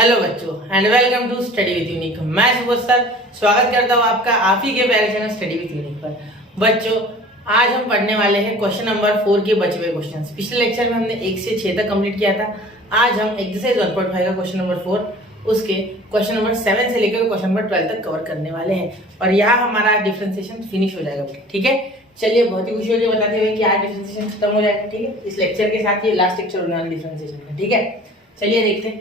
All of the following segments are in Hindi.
हेलो बच्चों and welcome to study with Unique. मैं सुबोध सर स्वागत करता हूँ आपका आप ही के प्यारे चैनल स्टडी विद यूनिक पर। बच्चों आज हम पढ़ने वाले हैं क्वेश्चन नंबर 4 के बचे हुए क्वेश्चंस। पिछले लेक्चर में हमने 1 से 6 तक कंप्लीट किया था। आज हम एक्सरसाइज 1.5 का क्वेश्चन नंबर 4 उसके क्वेश्चन नंबर 7 से लेकर क्वेश्चन नंबर 12 तक कवर करने वाले हैं और यहाँ हमारा डिफरेंशिएशन फिनिश हो जाएगा। ठीक है, चलिए बहुत ही खुशी हो रही है बताते हुए कि आज डिफरेंशिएशन खत्म हो जाएगा। ठीक है, इस लेक्चर के साथ ये लास्ट लेक्चर होने वाला डिफरेंशिएशन का। ठीक है, चलिए देखते हैं।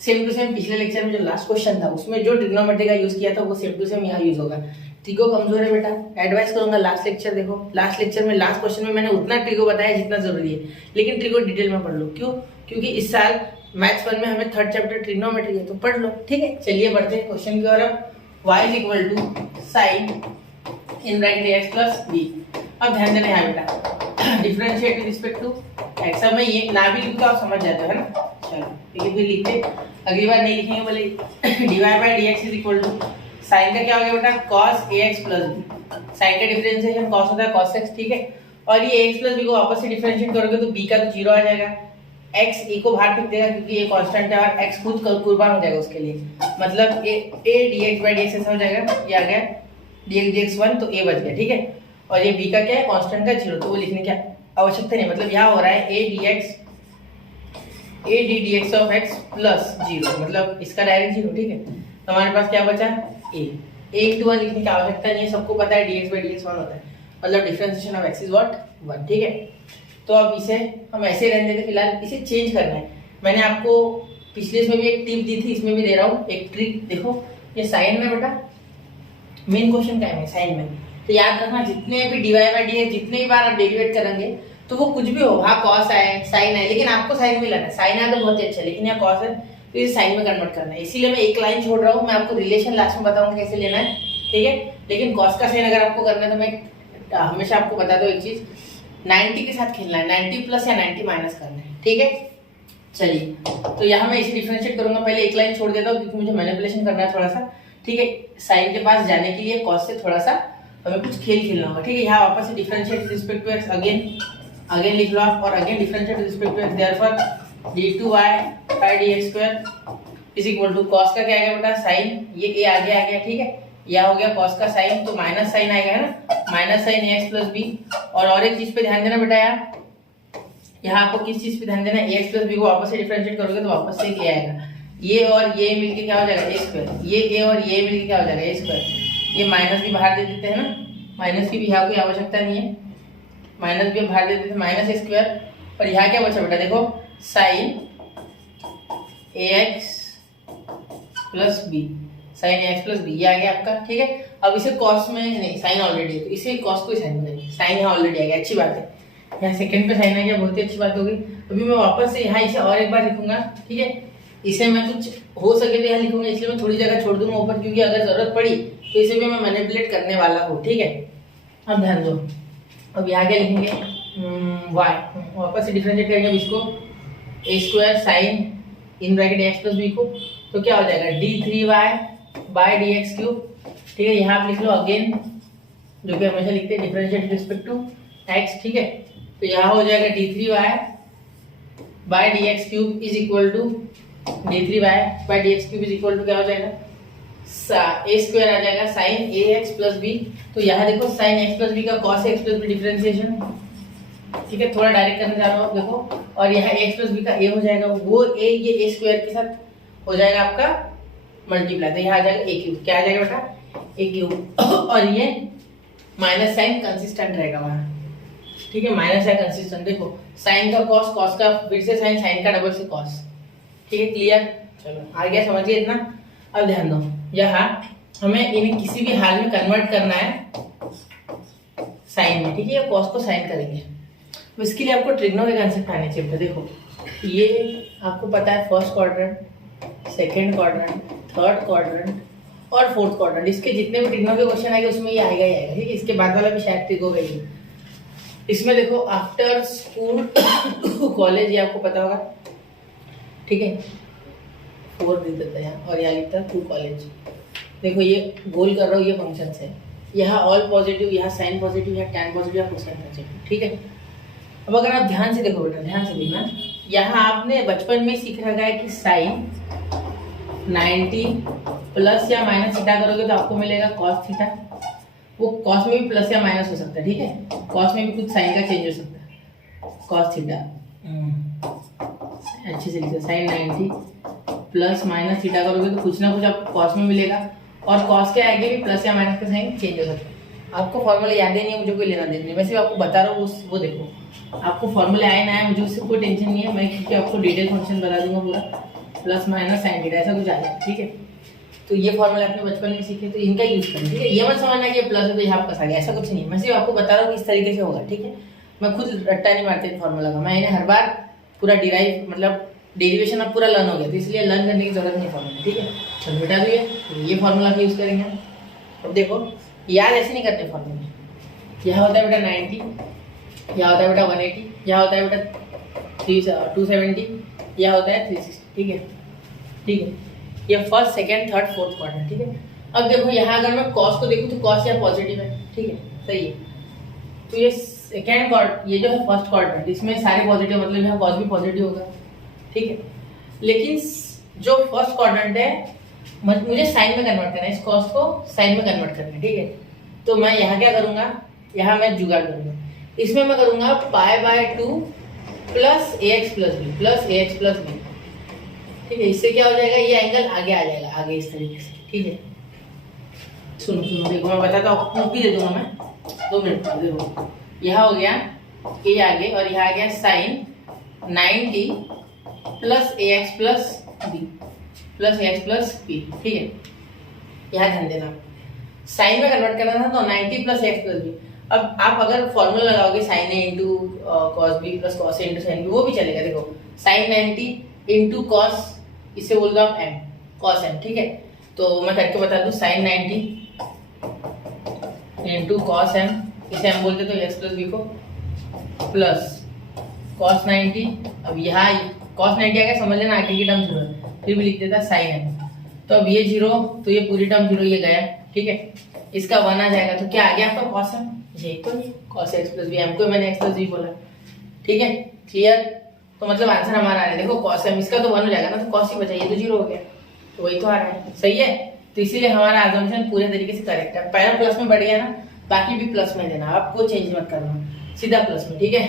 सेम टू सेम पिछले लेक्चर में जो लास्ट क्वेश्चन था उसमें जो ट्रिग्नोमेट्री का यूज किया था वो सेम टू सेम यहाँ यूज होगा। ट्रिगो कमजोर है बेटा, एडवाइस करूंगा लास्ट लेक्चर देखो। लास्ट लेक्चर में लास्ट क्वेश्चन में मैंने उतना ट्रिगो बताया जितना जरूरी है, लेकिन ट्रिगो डिटेल में पढ़ लो। क्यों? क्योंकि इस साल मैथ्स 1 में हमें 3rd चैप्टर ट्रिग्नोमेट्री है, तो पढ़ लो। ठीक है, चलिए बढ़ते हैं क्वेश्चन की ओर। अब y = sin in bracket x plus b। अब ध्यान देना है बेटा, differentiate with respect to x। अब मैं ये ना भी लिखूं तो आप समझ जाते हो, है ना। चलो ठीक है, फिर लिखते, अगली बार नहीं लिखेंगे बोले dy/dx sin का क्या हो गया बेटा cos ax plus b। sin का डिफरेंशिएशन cos होता है cos x। ठीक है, और ये ax plus b को वापस से डिफरेंशिएट करोगे तो b का तो 0 आ जाएगा, x a को बाहर फेंक देगा क्योंकि ये कांस्टेंट है और x खुद कुर्बान हो जाएगा उसके लिए। मतलब a dx/dx ऐसा हो जाएगा, ये आ गया dx dx 1 तो a बच गया। ठीक है, और ये b का क्या है कांस्टेंट का 0, तो वो लिखने की आवश्यकता नहीं। मतलब यहाँ हो रहा है a ddx of x plus 0, मतलब इसका डायरेक्ट 0। ठीक है, तो हमारे पास क्या बचा a into 1 लिखने की आवश्यकता नहीं है, सबको पता है dx/dx 1 होता है, मतलब differentiation of x is what 1। ठीक है, तो अब इसे हम ऐसे रहने देते, फिलहाल इसे चेंज करना है। मैंने आपको पिछले इसमें भी एक टिप दी थी, इसमें भी दे रहा हूँ एक ट्रिक। देखो ये साइन में बेटा मेन क्वेश्चन क्या है साइन में, तो याद रखना जितने भी dy/dx जितने भी बार आप डेरिवेट करेंगे तो वो कुछ भी हो, हाँ कॉस है साइन है, लेकिन आपको साइन में लाना है। साइन है तो बहुत ही अच्छा, लेकिन यहाँ कॉस है तो इसे साइन में कन्वर्ट करना है। इसीलिए मैं एक लाइन छोड़ रहा हूँ, मैं आपको रिलेशन लास्ट में बताऊंगा कैसे लेना है। ठीक है, लेकिन कॉस का साइन अगर आपको करना है तो मैं हमेशा आपको बताता हूँ एक चीज, 90 के साथ खेलना है, 90 प्लस या 90 माइनस करना है। ठीक है, चलिए तो यहाँ मैं इसे डिफरेंशिएट करूंगा। पहले एक लाइन छोड़ देता हूँ क्योंकि मुझे मैनिपुलेशन करना है थोड़ा सा। ठीक है, साइन के पास जाने के लिए कॉस से थोड़ा सा हमें कुछ खेल खेलना होगा। ठीक है, यहाँ वापस से differentiate with respect to x again लिख लो आप, और again differentiate with respect to x, therefore d2y/dx² is equal to cos का क्या आएगा बेटा साइन, ये a आगे आ गया। ठीक है, यह हो गया कॉस का साइन, तो माइनस साइन आएगा है ना, minus sine ax plus b। और एक चीज पे ध्यान देना बेटा, यहाँ आपको किस चीज पे ध्यान देना है, ax प्लस b को वापस से डिफरेंशिएट करोगे तो वापस से a आएगा। ये और ये मिलके क्या हो जाएगा a², ये a और ये मिलके क्या हो जाएगा a²। ये माइनस भी बाहर दे देते हैं ना, माइनस की भी यहाँ कोई आवश्यकता नहीं है, माइनस भी बाहर दे देते हैं -a²। और यहाँ क्या बचा बेटा देखो sine ax plus b, sine ax plus b ये आ गया आपका। ठीक है, अब इसे कॉस में नहीं, साइन ऑलरेडी है तो इसे कॉस को साइन में नहीं, साइन यहाँ ऑलरेडी आ गया, अच्छी बात है। यहाँ सेकंड पे साइन आ गया, बहुत ही अच्छी बात होगी। अभी मैं वापस से यहाँ इसे और एक बार लिखूंगा। ठीक है, इसे मैं कुछ हो सके तो यहाँ लिखूंगा, इसलिए मैं थोड़ी जगह छोड़ दूंगा ऊपर, क्योंकि अगर जरूरत पड़ी तो इसे भी मैं मैनिपुलेट करने वाला हूँ। ठीक है, अब ध्यान दो, अब यहाँ क्या लिखेंगे y, वापस से डिफरेंशिएट करेंगे इसको a² sine in bracket x plus b को, तो क्या हो जाएगा d3y/dx³। ठीक है, यहाँ आप लिख लो अगेन जो कि हमेशा लिखते हैं डिफरेंशिएट रिस्पेक्ट टू x। ठीक है, तो यहाँ हो जाएगा d3y/dx³ is equal to d3y/dx³ is equal to क्या हो जाएगा a² आ जाएगा साइन ax प्लस b। तो यहाँ देखो साइन x प्लस b का cos x plus b differentiation. ठीक है, थोड़ा डायरेक्ट करने जा रहा हूँ देखो, और यहाँ x प्लस b का a हो जाएगा, वो a ये a² के साथ हो जाएगा आपका मल्टीप्लाई, तो यहाँ आ जाएगा a³। क्या आ जाएगा बेटा a³, और ये माइनस साइन कंसिस्टेंट रहेगा वहाँ। ठीक है, माइनस साइन कंसिस्टेंट, देखो साइन का cos, cos का फिर से साइन, साइन का डबल से cos। ठीक है, क्लियर, चलो आ गया, समझिए इतना। अब ध्यान दो, यहाँ हमें इन्हें किसी भी हाल में कन्वर्ट करना है साइन में। ठीक है, कॉस को साइन करेंगे, तो इसके लिए आपको ट्रिग्नो के कांसेप्ट आने चाहिए। देखो ये आपको पता है first quadrant, second quadrant, third quadrant और फोर्थ क्वाड्रेंट, इसके जितने भी ट्रिग्नो के क्वेश्चन आएंगे उसमें ये आएगा ही आएगा। ठीक है, इसके बाद वाला भी शायद ट्रिक होगा ही। इसमें देखो आफ्टर स्कूल कॉलेज, ये आपको पता होगा। ठीक है, 4 लिख देता है और यहाँ लिखता है 2 कॉलेज। देखो ये गोल कर रहा हूँ, ये फंक्शन है, यहाँ ऑल पॉजिटिव, यहाँ साइन पॉजिटिव, यहाँ टैन पॉजिटिव, यहाँ कोसाइन पॉजिटिव। ठीक है, अब अगर आप ध्यान से देखो बेटा, ध्यान से देखना, यहाँ आपने बचपन में सीख रखा है कि साइन 90 प्लस या माइनस थीटा करोगे तो आपको मिलेगा कॉस थीटा। वो कॉस में भी प्लस या माइनस हो सकता है, ठीक है, कॉस में भी कुछ साइन का चेंज हो सकता है। कॉस थीटा अच्छे से लिखो, साइन 90 प्लस माइनस थीटा करोगे तो कुछ ना कुछ आपको कॉस में मिलेगा, और कॉस के आगे भी प्लस या माइनस का साइन चेंज हो सकता है। आपको फॉर्मूला याद ही नहीं है, मुझे कोई लेना देना नहीं, मैं सिर्फ आपको बता रहा हूँ। वो देखो आपको फॉर्मूला आए ना आए मुझे उससे कोई टेंशन नहीं है, मैं क्योंकि आपको डिटेल फंक्शन बता दूंगा पूरा, प्लस माइनस साइन थीटा ऐसा कुछ आ जाए, ठीक है। तो ये फॉर्मूला आपने बचपन में सीखे तो इनका यूज करें, ठीक है। ये मत समझना कि प्लस है तो यहाँ प्लस आ गया, ऐसा कुछ नहीं, मैं सिर्फ आपको बता रहा हूँ कि इस तरीके से होगा, ठीक है। मैं खुद रट्टा नहीं मारती फॉर्मूला का, मैं इन्हें हर बार पूरा डिराइव मतलब डेरिवेशन अब पूरा लर्न हो गया, तो इसलिए लर्न करने की जरूरत नहीं फॉर्मूला, ठीक है। चलो बेटा तो ये फॉर्मूला का यूज करेंगे। अब देखो याद ऐसे नहीं करते फॉर्मूला, यहाँ होता है बेटा 90, यहाँ होता है बेटा 180, यहाँ होता है बेटा 270, यहाँ होता है 360, ठीक है, ठीक है। ये first second third fourth quadrant, ठीक है। अब देखो यहाँ अगर मैं कॉस को देखूँ तो कॉस यहाँ पॉजिटिव है, ठीक है, सही है। तो ये सेकंड क्वाड्रेंट, ये जो है फर्स्ट क्वाड्रेंट, इसमें सारे पॉजिटिव, मतलब यहाँ कॉस भी पॉजिटिव होगा, ठीक है। लेकिन जो फर्स्ट क्वाड्रेंट है मुझे साइन में कन्वर्ट करना है, इस कॉस को साइन में कन्वर्ट करना है, ठीक है। तो मैं यहाँ क्या करूँगा, यहाँ मैं जुगाड़ करूँगा, इसमें मैं करूँगा π/2 plus ax plus B plus ax plus B, ठीक है। इससे क्या हो जाएगा, ये एंगल आगे आ जाएगा, आगे इस तरीके से, ठीक है। सुनो सुनो देखो मैं बताता हूँ, प्रूफ भी दे दूंगा मैं, 2 मिनट देखो। यहाँ हो गया a आगे और यहाँ आ गया sine 90 plus ax plus B plus ax plus B, ठीक है। यहाँ ध्यान देना, साइन में कन्वर्ट करना था तो 90 प्लस ax प्लस बी। अब आप अगर फॉर्मूला लगाओगे sine A into cos B plus cos A into sine B, वो भी चलेगा। देखो साइन 90 इंटू कॉस, इसे बोल दो आप एम, कॉस एम, ठीक है। तो मैं करके बता दूं, साइन 90 इंटू कॉस एम, इसे एम बोलते तो एक्स प्लस बी को, प्लस कॉस 90। अब यहाँ कॉस 90 आ गया, समझ लेना आगे की टर्म जीरो है, फिर भी लिख देता साइन एम। तो अब ये जीरो, तो ये पूरी टर्म जीरो, ये गया, ठीक है। इसका 1 आ जाएगा, तो क्या आ गया आपका कॉस एम, यही तो cos x plus b, M को मैंने एक्स प्लस बी बोला, ठीक है, क्लियर। तो मतलब आंसर हमारा आ रहा है, देखो कॉस एम, इसका तो 1 हो जाएगा ना, तो कॉस ही बचा, ये तो जीरो हो गया, तो वही तो आ रहा है, सही है। तो इसीलिए हमारा अजम्पशन पूरे तरीके से करेक्ट है। पहला प्लस में बढ़ गया ना, बाकी भी प्लस में देना, आपको चेंज मत करना, सीधा प्लस में, ठीक है।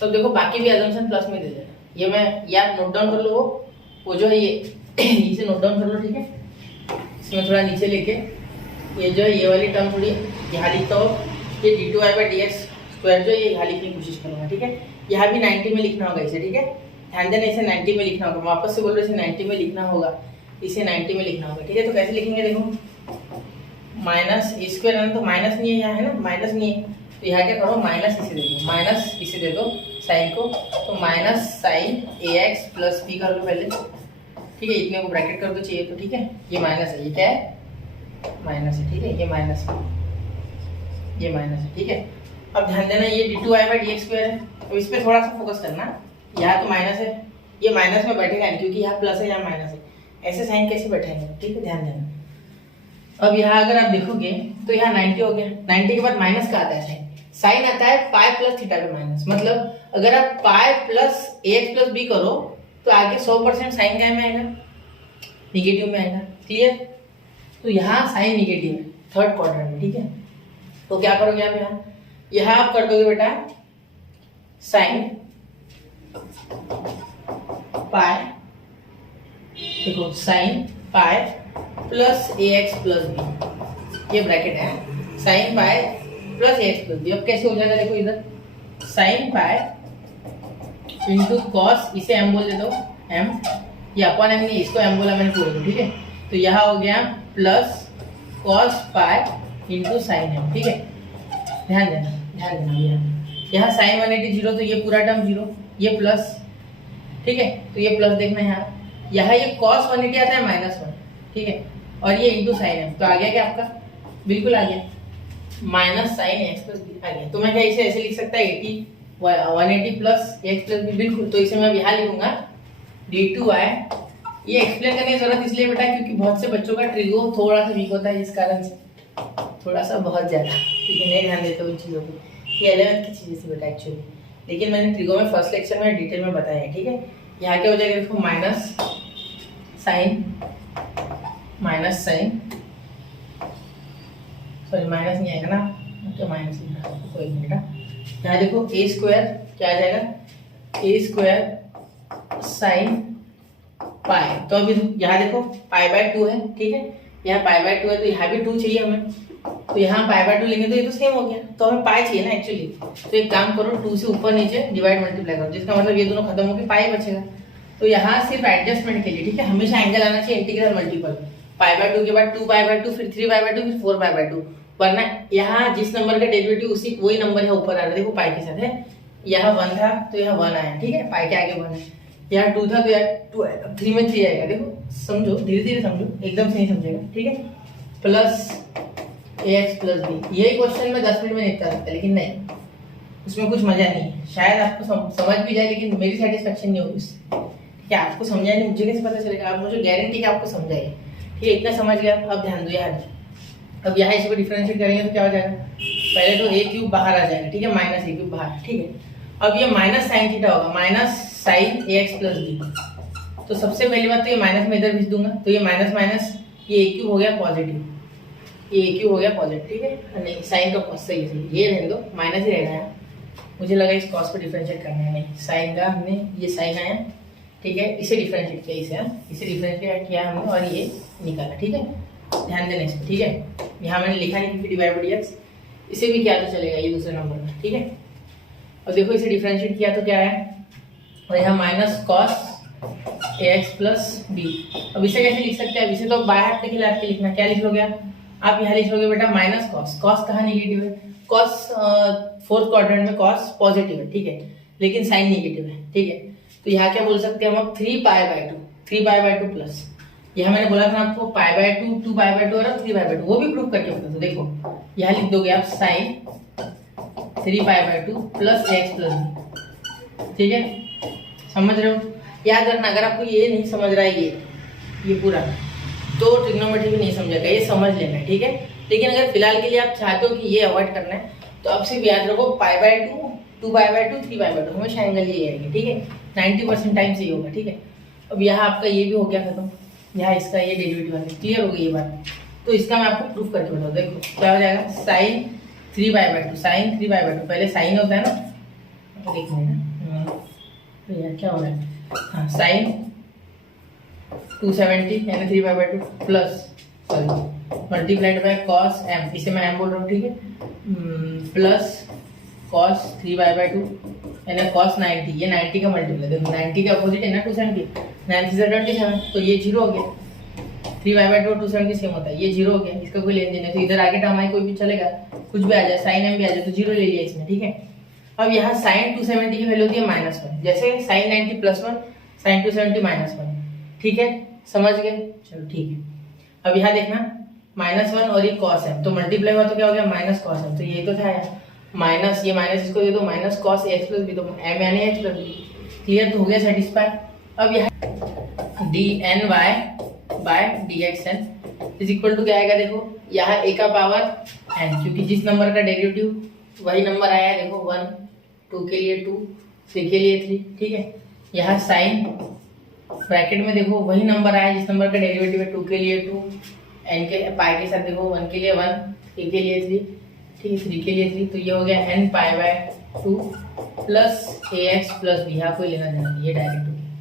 तो देखो बाकी भी अजम्पशन प्लस में दे देना, ये मैं याद नोट डाउन कर लो, वो जो है ये इसे नोट डाउन कर लो, ठीक है। इसमें थोड़ा नीचे लेके ये जो है ये वाली टर्म थोड़ी यहाँ लिखता हो, ये d2y/dx² जो ये यहाँ लिखने की कोशिश करूँगा, ठीक है। यहाँ भी 90 में लिखना होगा इसे, ठीक है, ध्यान देना, इसे 90 में लिखना होगा, वापस से बोल रहे इसे 90 में लिखना होगा, इसे 90 में लिखना होगा, ठीक है। तो कैसे लिखेंगे, देखो माइनस स्क्वायर है तो माइनस नहीं है, यहाँ है ना माइनस नहीं है, तो यहाँ क्या करो, माइनस इसे दे दो, माइनस इसे दे दो साइन को, तो minus sine ax plus b कर लो पहले, ठीक है। इतने को ब्रैकेट कर दो चाहिए तो, ठीक है। ये माइनस है, ये क्या है, माइनस है, ठीक है, ये माइनस है, ये माइनस है, ठीक है। अब ध्यान देना, ये d2y/dx² है, तो इस पे थोड़ा सा फोकस करना, यहाँ तो माइनस है, ये माइनस में बैठेगा नहीं क्योंकि यहाँ प्लस है, यहाँ माइनस है, ऐसे साइन कैसे बैठेंगे, ठीक है, ध्यान देना। अब यहाँ अगर आप देखोगे तो यहाँ 90 हो गया, 90 के बाद माइनस का आता है साइन, साइन आता है पाई प्लस थीटा पे माइनस, मतलब अगर आप pi plus ax plus b करो तो आगे 100% साइन क्या में आएगा, निगेटिव में आएगा, क्लियर। तो यहाँ साइन निगेटिव है थर्ड क्वाड्रेंट में, ठीक है। तो क्या करोगे आप, यहाँ आप कर दोगे बेटा साइन पाई, देखो sine pi plus ax plus b, ये ब्रैकेट है, sine pi plus ax plus b. अब कैसे हो जाएगा, देखो इधर साइन पाई इंटू कॉस, इसे m बोल दे दो, m, ये अपन m नहीं, इसको m बोला मैंने पूरे, ठीक है। तो यहाँ हो गया plus cos pi into sine M, ठीक है। ध्यान देना, ध्यान देना, यहाँ साइन 180 जीरो, तो ये पूरा टर्म जीरो, ये प्लस, ठीक है। तो ये प्लस देखना यहाँ ये कॉस 180 आता है -1, ठीक है, और ये इंटू साइन एम, तो आ गया क्या आपका, बिल्कुल आ गया, minus sine X plus B आ गया। तो मैं क्या इसे ऐसे लिख सकता है 180 प्लस एक्स प्लस बी, बिल्कुल। तो इसे मैं यहाँ लिखूंगा d2y, ये एक्सप्लेन करने की जरूरत इसलिए बेटा क्योंकि बहुत से बच्चों का ट्रिगो थोड़ा सा वीक होता है, इस कारण से थोड़ा सा बहुत ज्यादा, ठीक है, नहीं ध्यान देते उन चीज़ों को, ये 11th की चीज़ें थी बेटा एक्चुअली। लेकिन मैंने ट्रिगो में फर्स्ट लेक्चर में डिटेल में बताया है, ठीक है। यहाँ क्या हो जाएगा देखो, माइनस साइन, सॉरी माइनस नहीं आएगा ना, तो माइनस नहीं, कोई मिनट। यहाँ देखो ए स्क्वायर क्या आ जाएगा, ए स्क्वायर साइन पाई। तो अभी यहाँ देखो पाई बाय 2 है, ठीक है, यहाँ पाई बाय 2 है, तो यहाँ भी 2 चाहिए हमें, तो यहाँ पाई बाय 2 लेंगे तो ये तो सेम हो गया, तो हमें पाई चाहिए ना एक्चुअली। तो एक काम करो, 2 से ऊपर नीचे डिवाइड मल्टीप्लाई करो, जिसका मतलब ये दोनों खत्म होकर पाई बचेगा। तो यहाँ सिर्फ एडजस्टमेंट के लिए, ठीक है, हमेशा एंगल आना चाहिए इंटीग्रल मल्टीपल, पाई बाय 2 के बाद 2 पाई बाय 2, फिर 3 पाई बाय 2, फिर 4 पाई बाय 2, वरना यहाँ जिस नंबर का डेरिवेटिव उसी वही नंबर है ऊपर आ रहा है, देखो पाई के साथ है। यहाँ 1 था तो यहाँ 1 आया, ठीक है, पाई के आगे 1 है। यहाँ 2 था तो यहाँ 2 आएगा, 3 में 3 आएगा, देखो समझो, धीरे धीरे समझो, एकदम से नहीं समझेगा, ठीक है। प्लस ax प्लस बी, यही क्वेश्चन में 10 मिनट में निपटा सकता है, लेकिन नहीं, उसमें कुछ मजा नहीं है। शायद आपको समझ भी जाए, लेकिन मेरी सेटिस्फेक्शन नहीं होगी उससे। क्या आपको समझा नहीं, मुझे कैसे पता चलेगा, आप मुझे गारंटी कि आपको समझाइए, ठीक है, इतना समझ गया। अब ध्यान दो यहाँ, अब यहाँ इसको डिफरेंशिएट करेंगे तो क्या हो जाएगा, पहले तो a क्यूब बाहर आ जाएगा, ठीक है, माइनस a क्यूब बाहर, ठीक है। अब ये माइनस साइन थीटा होगा, minus sine ax plus b. तो सबसे पहली बात तो ये माइनस में इधर भेज दूंगा, तो ये माइनस माइनस, ये a क्यूब हो गया पॉजिटिव, ये a क्यूब हो गया पॉजिटिव, ठीक है, नहीं साइन का कॉस सही है, ये रहने दो, माइनस ही रहना है। मुझे लगा इस कॉस को डिफरेंशिएट करना है, नहीं, साइन का हमने ये साइन आया, ठीक है, इसे डिफरेंशिएट किया, इसे डिफरेंशिएट किया हमने और ये निकाला, ठीक है, ध्यान देना इसमें, ठीक है। यहाँ मैंने लिखा नहीं कि डिवाइड बाय dx, इसे भी किया तो चलेगा, ये दूसरे नंबर में, ठीक है। और देखो इसे डिफरेंशिएट किया तो क्या है, और यहाँ minus cos ax plus b. अब इसे कैसे लिख सकते हैं, इसे तो बाय हाथ पे खिला के लिखना, क्या लिख लोगे आप यहाँ लिख लोगे बेटा माइनस कॉस, कॉस कहाँ नेगेटिव है, कॉस फोर्थ क्वाड्रेंट में कॉस पॉजिटिव है, ठीक है, लेकिन साइन नेगेटिव है, ठीक है। तो यहाँ क्या बोल सकते हैं हम, 3 पाई बाय 2 प्लस, यहाँ मैंने बोला था आपको पाई बाय 2, 2 पाई बाय 2 और 3 पाई बाय 2, वो भी प्रूव करके बता दो। देखो यहाँ लिख दोगे आप sine 3 pi by 2 plus x plus B, ठीक है, समझ रहे हो। याद रखना, अगर आपको ये नहीं समझ रहा है ये पूरा, तो ट्रिग्नोमेट्री भी नहीं समझेगा, ये समझ लेना, ठीक है। लेकिन अगर फिलहाल के लिए आप चाहते हो कि ये अवॉइड करना है, तो आप सिर्फ याद रखो पाई by 2, 2 pi by 2, 3 pi by 2, हमेशा एंगल ये आएगी, ठीक है, 90% टाइम से ये होगा, ठीक है। अब यहाँ आपका ये भी हो गया खत्म, यहाँ इसका ये डेरिवेटिव है, क्लियर हो गई ये बात। तो इसका मैं आपको प्रूफ करके बताऊँ, देखो क्या हो जाएगा, sine 3 pi by 2, sine 3 pi by 2, पहले साइन होता है ना, एक मिनट, तो यार क्या हो रहा है, हाँ साइन 270 यानी 3 pi by 2 plus sorry multiplied by cos m, इसे मैं m बोल रहा हूँ, ठीक है, प्लस कॉस 3 पाई बाय 2 यानी कॉस 90, ये 90 का मल्टीप्लाई, देखो 90 के अपोजिट है ना 270, 90 से 27, तो ये 0 हो गया, 3 पाई बाय 2 और 270 सेम होता है, ये 0 हो गया, इसका कोई लेन देन नहीं, तो इधर आगे टर्म आए कोई भी चलेगा, कुछ भी आ जाए, साइन m भी आ जाए, तो 0 ले लिया इसमें, ठीक है। अब यहाँ साइन 270 की वैल्यू होती है -1, जैसे साइन 90 +1, साइन 270 -1, ठीक है, समझ गए, चलो ठीक है। अब यहाँ देखना -1 और ये कॉस m, तो मल्टीप्लाई हुआ तो क्या हो गया माइनस कॉस m, तो यही तो था यार, माइनस ये माइनस इसको दे दो, minus cos x plus b, तो m यानी x प्लस बी, क्लियर तो हो गया, सेटिस्फाई। अब यहाँ dny by dxn is equal to क्या आएगा, देखो यहाँ a का पावर n, क्योंकि जिस नंबर का डेरिवेटिव वही नंबर आया है, देखो 1, 2 के लिए 2, 3 के लिए 3, ठीक है। यहाँ साइन ब्रैकेट में देखो वही नंबर आया जिस नंबर का डेरिवेटिव है, 2 के लिए 2, n के पाई के साथ देखो 1 के लिए 1, 3 के लिए 3, ठीक है, 3 के लिए 3, तो ये हो गया n pi by 2 plus ax plus b, यहाँ कोई लेना देना नहीं, ये डायरेक्ट हो गया,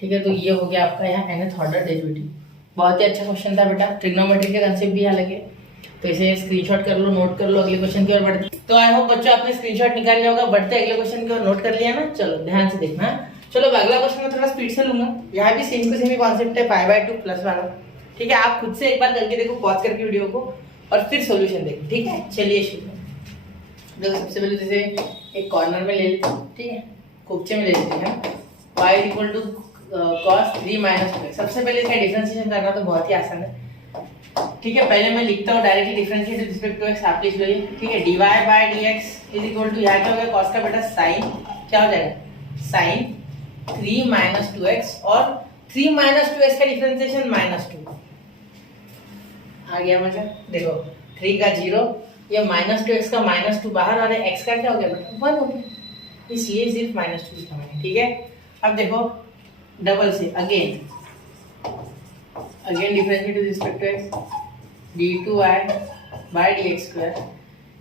ठीक है। तो ये हो गया आपका यहाँ nth ऑर्डर डेरिवेटिव। बहुत ही अच्छा क्वेश्चन था बेटा, ट्रिग्नोमेट्री के कंसेप्ट भी यहाँ लगे, तो इसे स्क्रीनशॉट कर लो, नोट कर लो, अगले क्वेश्चन की ओर बढ़ते। तो आई होप बच्चों आपने स्क्रीनशॉट निकाल लिया होगा, बढ़ते अगले क्वेश्चन की ओर, नोट कर लिया ना, चलो ध्यान से देखना। चलो अगला क्वेश्चन में थोड़ा स्पीड से लूंगा, यहाँ भी सेम टू सेम कॉन्सेप्ट है, पाई बाय 2 प्लस वाला, ठीक है। आप खुद से एक बार करके देखो, पॉज करके वीडियो को, और फिर सॉल्यूशन देखो, ठीक है। चलिए शुरू। देखो सबसे पहले जैसे एक कॉर्नर में ले लेते हैं, ठीक है, कोपचे में ले लेते हैं, y equal to cos 3 minus 2x। सबसे पहले इसका डिफरेंशिएशन करना तो बहुत ही आसान है, ठीक है। पहले मैं लिखता हूँ directly differentiate with respect to x, आप लिख लो ये, ठीक है, dy by dx is equal to, यहाँ क्या हो गया cos का बेटा साइन, क्या हो जाएगा साइन 3 माइनस 2x, और 3 माइनस 2x का डिफरेंशिएशन -2 आ गया मजा। देखो 3 का 0, ये -2x का -2 बाहर, और x का क्या हो गया बेटा 1 हो गया, इसलिए सिर्फ -2 लिखा मैंने, ठीक है। अब देखो डबल से again differentiate with respect to x, d2y by dx square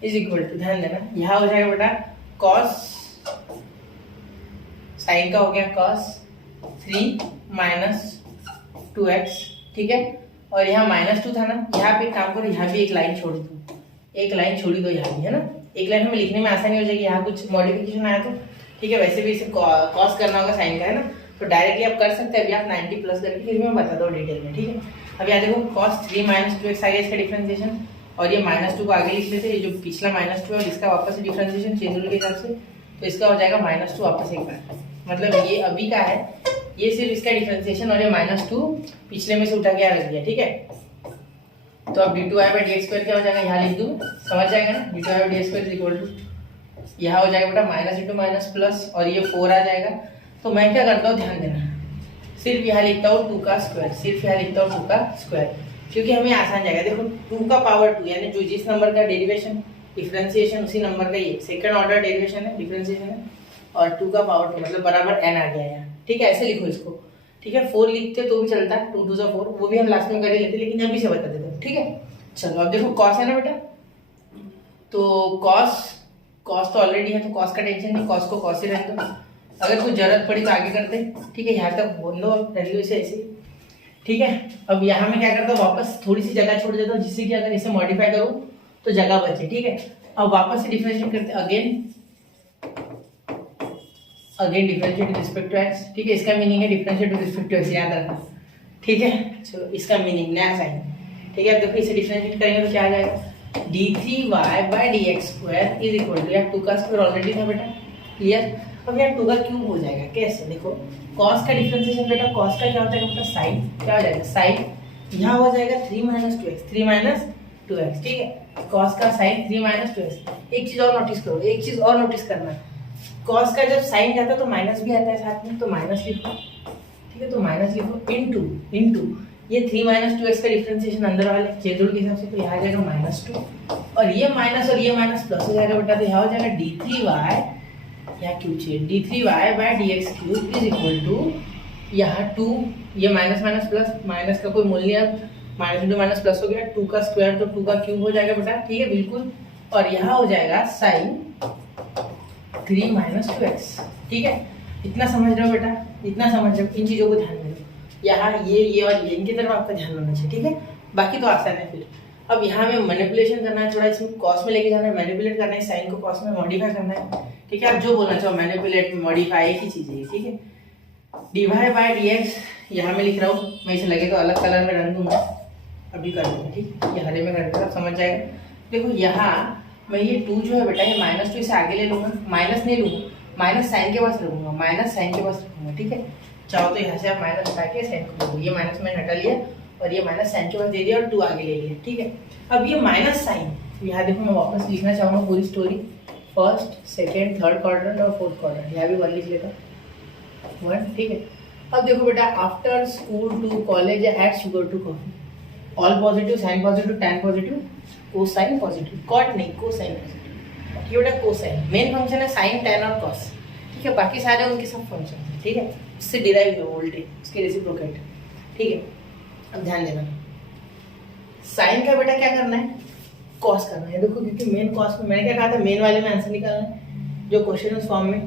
is equal to, ध्यान देना यहाँ हो जाएगा बेटा cos, साइन का हो गया cos 3 - 2x, ठीक है। और यहाँ -2 था ना, यहाँ पे एक काम करो, यहाँ भी एक लाइन छोड़ दो, एक लाइन छोड़ी दो यहाँ भी, है ना। एक लाइन हमें लिखने में आसानी हो जाएगी, यहाँ कुछ मॉडिफिकेशन आया तो, ठीक है। वैसे भी इसे कॉस करना होगा साइन का, है ना, तो डायरेक्टली आप कर सकते हैं। अभी आप 90 प्लस करके फिर मैं बता दो डिटेल में, ठीक है। अब यहाँ देखो cos 3 - 2x आ गया इसका डिफरेंशिएशन, और ये -2 को आगे लिख लेते हैं, ये जो पिछला -2 है और इसका वापस से डिफरेंशिएशन चेंज रूल के हिसाब से, तो इसका हो जाएगा -2 वापस एक बार, मतलब ये अभी का है, ये सिर्फ इसका डिफरेंशिएशन, और ये -2 पिछले में से उठा के रख दिया, ठीक है। तो अब d2y/dx स्क्वायर क्या हो जाएगा, यहाँ लिख दूँ, समझ जाएगा ना। d2y/dx square is equal to, यहाँ हो जाएगा बेटा माइनस इंटू माइनस प्लस, और ये 4 आ जाएगा। तो मैं क्या करता हूँ, ध्यान देना, सिर्फ यहाँ लिखता हूँ 2 का स्क्वायर, सिर्फ यहाँ लिखता हूँ 2 का स्क्वायर, क्योंकि हमें आसान जाएगा। देखो 2 का पावर 2 यानी जो जिस नंबर का डेरिवेशन डिफरेंशिएशन उसी नंबर का ये सेकंड ऑर्डर डेरिवेशन है, डिफरेंशिएशन है, और 2 का पावर 2 मतलब बराबर n आ गया यहाँ, ठीक है। ऐसे लिखो इसको, ठीक है। 4 लिखते तो भी चलता है, 2 2 4, वो भी हम लास्ट में कर ही लेते, लेकिन अभी से बता देते हैं, ठीक है। चलो अब देखो cos है ना बेटा, तो cos तो ऑलरेडी है, तो cos का टेंशन नहीं, cos को cos ही रहने दो। अगर कुछ जरूरत पड़ी तो आगे करते, ठीक है। यहाँ तक बोल दो वैल्यू से ऐसे, ठीक है। अब यहाँ मैं क्या करता हूँ, वापस थोड़ी सी जगह छोड़ देता हूँ, जिससे कि अगर इसे मॉडिफाई करूँ तो जगह बचे, ठीक है। अब वापस से डिफरेंशिएट करते हैं, again differentiate with respect to x, ठीक है। इसका मीनिंग है differentiate with respect to x, याद रखना, ठीक है। चलो इसका मीनिंग नया साइन, ठीक है। अब देखो इसे डिफरेंशिएट करेंगे तो क्या आ जाएगा, d3y/dx square is equal to, यार 2 का स्क्वायर ऑलरेडी था बेटा, क्लियर। अब यार 2 का क्यूब हो जाएगा, कैसे, देखो cos का डिफरेंशिएशन बेटा, cos का क्या होता है बेटा, साइन, क्या हो जाएगा साइन, यहाँ हो जाएगा 3 - 2x, 3 - 2x, ठीक है। cos का साइन 3 - 2x। एक चीज और नोटिस करो, एक चीज और नोटिस करना, cos का जब साइन जाता है तो माइनस भी आता है साथ में, तो माइनस लिखो, ठीक है। तो माइनस लिखो इनटू ये 3 - 2x का डिफरेंशिएशन अंदर वाले चेंज रूल के हिसाब से, तो यहाँ आ जाएगा -2, और ये माइनस प्लस हो जाएगा बेटा, तो यहाँ हो जाएगा d3y, यहाँ क्यूब चाहिए, d3y/dx cube is equal to, यहाँ 2, ये माइनस प्लस, माइनस का कोई मूल्य, अब माइनस इंटू माइनस प्लस हो गया, 2 का स्क्वायर तो 2 का क्यूब हो जाएगा बेटा, ठीक है, बिल्कुल। और यहाँ हो जाएगा साइन 3 - 2x, ठीक है। इतना समझ रहे हो बेटा, इतना समझ रहे हो, इन चीज़ों को ध्यान में रखो, यहाँ ये और ये इनकी तरफ आपका ध्यान होना चाहिए, ठीक है। बाकी तो आसान है फिर। अब यहाँ में मैनिपुलेशन करना है, थोड़ा इसमें कॉस में लेके जाना है, मैनिपुलेट करना है, साइन को कॉस में मॉडिफाई करना है, ठीक है। आप जो बोलना चाहो, मैनिपुलेट मॉडिफाई एक ही चीज़ है, ठीक है। dy/dx यहाँ में लिख रहा हूँ मैं, इसे लगे तो अलग कलर में रंग दूंगा, अभी कर दूंगा, ठीक, ये हरे में कर दूंगा, समझ जाएगा। देखो यहाँ मैं ये 2 जो है बेटा, ये -2 इसे आगे ले लूंगा, माइनस नहीं लूंगा, माइनस साइन के पास रखूंगा, माइनस साइन के पास रखूंगा, ठीक है। चाहो तो यहाँ से आप माइनस हटा के साइन को दो, ये माइनस मैंने हटा लिया और ये माइनस साइन के पास दे दिया और 2 आगे ले लिया, ठीक है। अब ये माइनस साइन, यहाँ देखो मैं वापस लिखना चाहूँगा पूरी story, first second third quadrant और फोर्थ क्वाड्रेंट, यहाँ भी 1 लिख लेता, 1, ठीक है। अब देखो बेटा, after school to college at sugar to coffee, all positive, sine positive, tan positive, cosine positive, cot नहीं कोसाइन पॉजिटिव, ये बेटा कोसाइन मेन फंक्शन है, साइन टैन और कॉस, ठीक है। बाकी सारे उनके सब फंक्शन है, ठीक है, उससे डिराइव हो वोल्टेज, उसके रेसिप्रोकेट, ठीक है। अब ध्यान देना, साइन का बेटा क्या करना है, कॉस करना है, देखो क्योंकि मेन कॉस में मैंने क्या कहा था, मेन वाले में आंसर निकालना है जो क्वेश्चन उस फॉर्म में।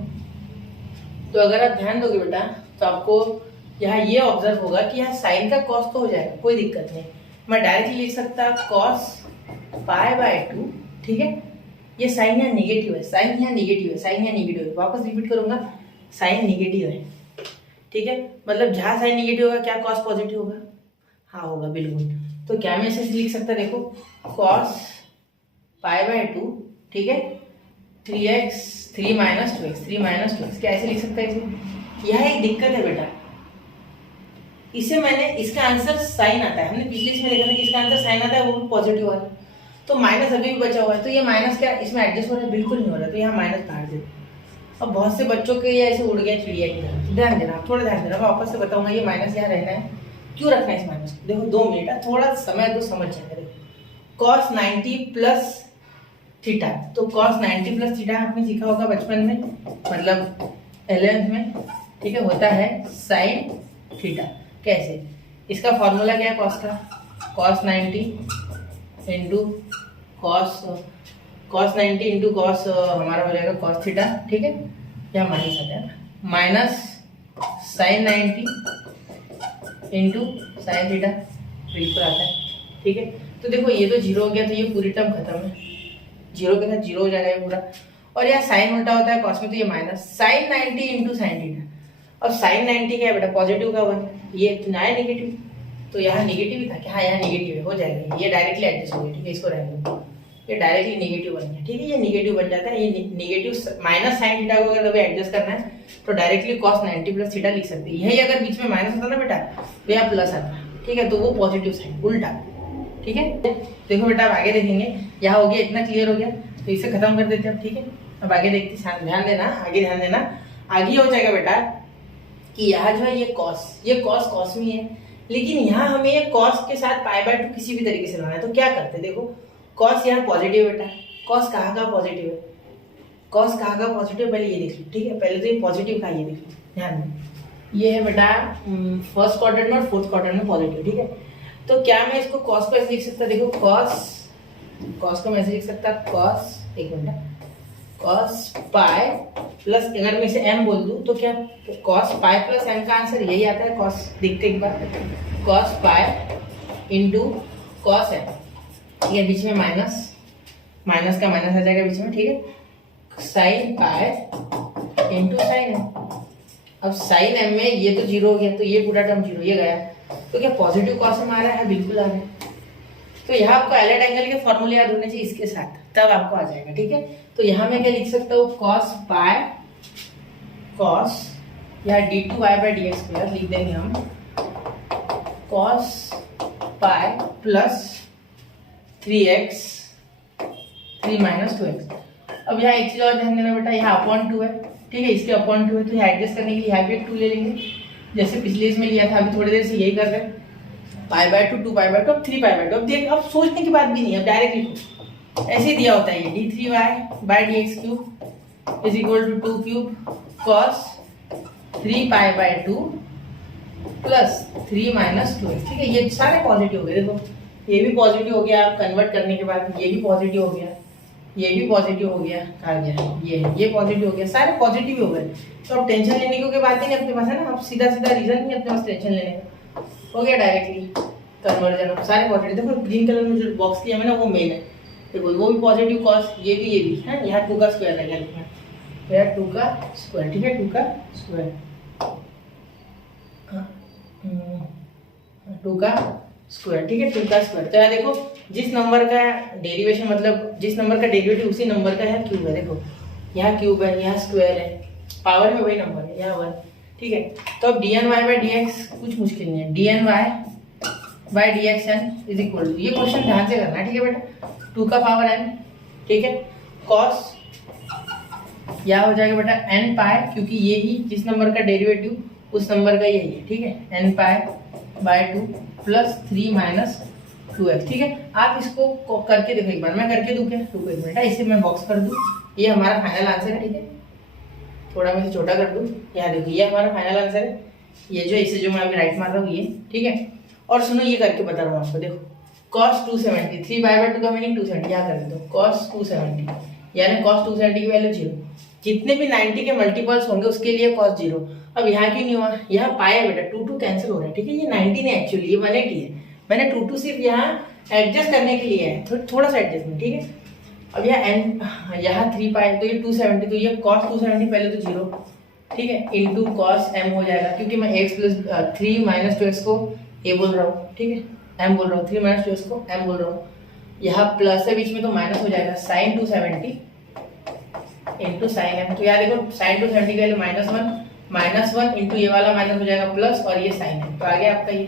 तो अगर आप ध्यान दोगे बेटा तो आपको यहाँ ये ऑब्जर्व होगा कि यहाँ साइन का कॉस तो हो जाएगा, कोई दिक्कत नहीं, मैं डायरेक्टली लिख सकता कॉस π/2, ठीक है। ये साइन यहाँ निगेटिव है, साइन यहाँ निगेटिव है, साइन यहाँ निगेटिव है, वापस रिपीट करूंगा, साइन निगेटिव है, ठीक है। मतलब जहाँ साइन निगेटिव होगा क्या कॉस पॉजिटिव होगा, हाँ होगा, बिल्कुल। तो क्या मैं इसे लिख सकता, देखो कॉस π/2, ठीक है, 3x 3 - 2x, क्या ऐसे लिख सकता है इसे। यह एक दिक्कत है बेटा, इसे मैंने, इसका आंसर साइन आता है, हमने पिछले इसमें देखा था कि इसका आंसर साइन आता है, वो भी पॉजिटिव वाला, तो माइनस अभी भी बचा हुआ है, तो ये माइनस क्या इसमें एडजस्ट हो रहा है, बिल्कुल नहीं हो रहा, तो यहाँ माइनस बाहर दे। अब बहुत से बच्चों के ये ऐसे उड़ गया चिड़िया की तरह, ध्यान देना, थोड़ा ध्यान देना, मैं वापस से बताऊंगा ये माइनस यहाँ रहना है, क्यों रखना है इस माइनस को, देखो 2 मिनट, थोड़ा समय दो, समझ जाएगा। देखो cos 90 प्लस थीटा। तो cos 90 प्लस थीटा आपने सीखा होगा बचपन में, मतलब 11th में, ठीक है, होता है साइन थीटा। कैसे? इसका फॉर्मूला क्या है cos का? cos 90 into cos 90 into cos हमारा हो जाएगा cos थीटा, ठीक है, या माइनस आ जाएगा, minus sine 90 into sine theta, बिल्कुल आता है, ठीक है। तो देखो ये तो जीरो हो गया, तो ये पूरी टर्म खत्म है, जीरो के साथ जीरो हो जाएगा ये पूरा। और यहाँ साइन उल्टा होता है कॉस में, तो ये minus sine 90 into sine theta. और साइन 90 क्या है बेटा? पॉजिटिव का 1, ये नया नेगेटिव, तो यहाँ नेगेटिव ही था कि हाँ यहाँ नेगेटिव हो जाएगा, ये डायरेक्टली एडजस्ट हो गया, ठीक है, इसको रहने दो, ये डायरेक्टली नेगेटिव बन गया, ठीक है, ये नेगेटिव बन जाता है। ये नेगेटिव माइनस साइन थीटा को अगर कभी एडजस्ट करना है तो डायरेक्टली cos 90 प्लस थीटा लिख सकते हैं। यही अगर बीच में माइनस होता ना बेटा तो यहाँ प्लस आता, ठीक है, तो वो पॉजिटिव साइन उल्टा, ठीक है। देखो बेटा अब आगे देखेंगे, यहाँ हो गया, इतना क्लियर हो गया, तो इसे खत्म कर देते हैं अब, ठीक है। अब आगे देखते हैं, ध्यान देना, आगे ध्यान देना। आगे हो जाएगा बेटा कि यहाँ जो है ये कॉस में है, लेकिन यहाँ हमें ये कॉस के साथ π/2 किसी भी तरीके से लाना है, तो क्या करते हैं? देखो कॉस यहाँ पॉजिटिव बेटा, कॉस कहाँ का पॉजिटिव है? कॉस कहाँ का पॉजिटिव? पहले ये देख लो, ठीक है, पहले तो ये पॉजिटिव का ये देख लो, ध्यान में, ये है बेटा फर्स्ट क्वाड्रेंट में और फोर्थ क्वाड्रेंट में पॉजिटिव, ठीक है। तो क्या मैं इसको कॉस को ऐसे लिख सकता? देखो कॉस को मैं ऐसे लिख सकता, कॉस, एक मिनट, कॉस पाई प्लस, अगर मैं इसे m बोल दूं तो क्या कॉस पाई प्लस m का आंसर यही आता है। कॉस देखते एक बार, cos pi into cos m, ठीक है, बीच में माइनस का माइनस आ जाएगा बीच में, ठीक है, sine pi into sign m। अब साइन m में ये तो जीरो हो गया, तो ये पूरा टर्म जीरो, ये गया, तो क्या पॉजिटिव कॉस में आ रहा है? बिल्कुल आ रहा है। तो यहाँ आपको एलाइड एंगल के फॉर्मूले याद होने चाहिए इसके साथ, तब आपको आ जाएगा, ठीक है। तो यहाँ मैं क्या लिख सकता हूँ? कॉस पाई कॉस, या d2y/dx² लिख देंगे हम, cos pi plus 3x 3 minus 2x। अब यहाँ एक चीज और ध्यान देना बेटा, यहाँ अपॉन 2 है, ठीक है, इसके अपॉन 2 है, तो यहाँ एडजस्ट करने के लिए यहाँ भी एक 2 ले लेंगे, जैसे पिछले इसमें लिया था, अभी थोड़ी देर से यही कर रहे हैं, π/2 2π/2 अब 3π/2। अब देख, अब सोचने की बात भी नहीं है, अब डायरेक्ट लिखो, ऐसे ही दिया होता है ये d3y/dx³ is equal to 2 cube cos 3π/2 plus 3 minus 2x, ठीक है। ये सारे पॉजिटिव हो गए, देखो ये भी पॉजिटिव हो गया, आप कन्वर्ट करने के बाद ये भी पॉजिटिव हो गया, ये भी पॉजिटिव हो गया, आ गया ये पॉजिटिव हो गया, सारे पॉजिटिव हो गए। तो अब टेंशन लेने की कोई बात ही नहीं अपने पास, है ना, अब सीधा रीजन नहीं अपने पास टेंशन लेने का, हो गया डायरेक्टली कन्वर्जन, सारे पॉजिटिव। देखो ग्रीन कलर में जो बॉक्स किया मैंने वो मेन है, देखो वो भी पॉजिटिव कॉस, ये भी है, यहाँ 2 का स्क्वायर है, यहाँ 2 का स्क्वायर, ठीक है, 2 का स्क्वायर, 2 का स्क्वायर, ठीक है, 2 का स्क्वायर। तो यहाँ देखो जिस नंबर का डेरिवेशन, मतलब जिस नंबर का डेरिवेटिव उसी नंबर का यहाँ क्यूब है, देखो यहाँ क्यूब है, यहाँ स्क्वायर है, पावर में वही नंबर है, यहाँ 1, ठीक है। तो अब dny/dx कुछ मुश्किल नहीं है, dny/dxn इज इक्वल टू, ये क्वेश्चन ध्यान से करना है, ठीक है बेटा, 2 का पावर n, ठीक है, कॉस यह हो जाएगा बेटा n पाई, क्योंकि ये ही जिस नंबर का डेरिवेटिव उस नंबर का यही है, ठीक है, n पाई/2 प्लस 3 माइनस 2x, ठीक है। आप इसको करके देखो एक बार, मैं करके दूं क्या? रुको एक मिनट, इसे मैं बॉक्स कर दूं, ये हमारा फाइनल आंसर है, ठीक है, थोड़ा मैं इसे छोटा कर दूं, यहाँ देखो ये हमारा फाइनल आंसर है, ये जो इसे जो मैं अभी राइट मार रहा हूँ ये, ठीक है। और सुनो ये करके बता रहा हूँ आपको, देखो cos 270, 3π/2 का मीनिंग 270, यहाँ कर देता हूँ cos 270, यानी cos 270 की वैल्यू 0, जितने भी 90 के मल्टीपल्स होंगे उसके लिए cos 0। अब यहाँ क्यों नहीं हुआ? यहाँ पाया बेटा, 2 कैंसिल हो रहा है, ठीक है, ये 90 नहीं एक्चुअली ये 180 है, मैंने 2 सिर्फ यहाँ एडजस्ट करने के लिए है, थोड़ा सा एडजस्टमेंट, ठीक है। अब यहाँ 3 पाई, तो ये 270, तो ये cos 270 पहले तो 0, ठीक है, इंटू cos m हो जाएगा, क्योंकि मैं x प्लस 3 माइनस 2x को a बोल रहा हूँ, ठीक है, m बोल रहा हूँ, 3 माइनस 2x को m बोल रहा हूँ, यहाँ प्लस है बीच में तो माइनस हो जाएगा, sin 270 इंटू साइन m। तो यार देखो sin 270 का -1 इंटू ये वाला माइनस हो जाएगा प्लस, और ये साइन है, तो आगे आपका ये,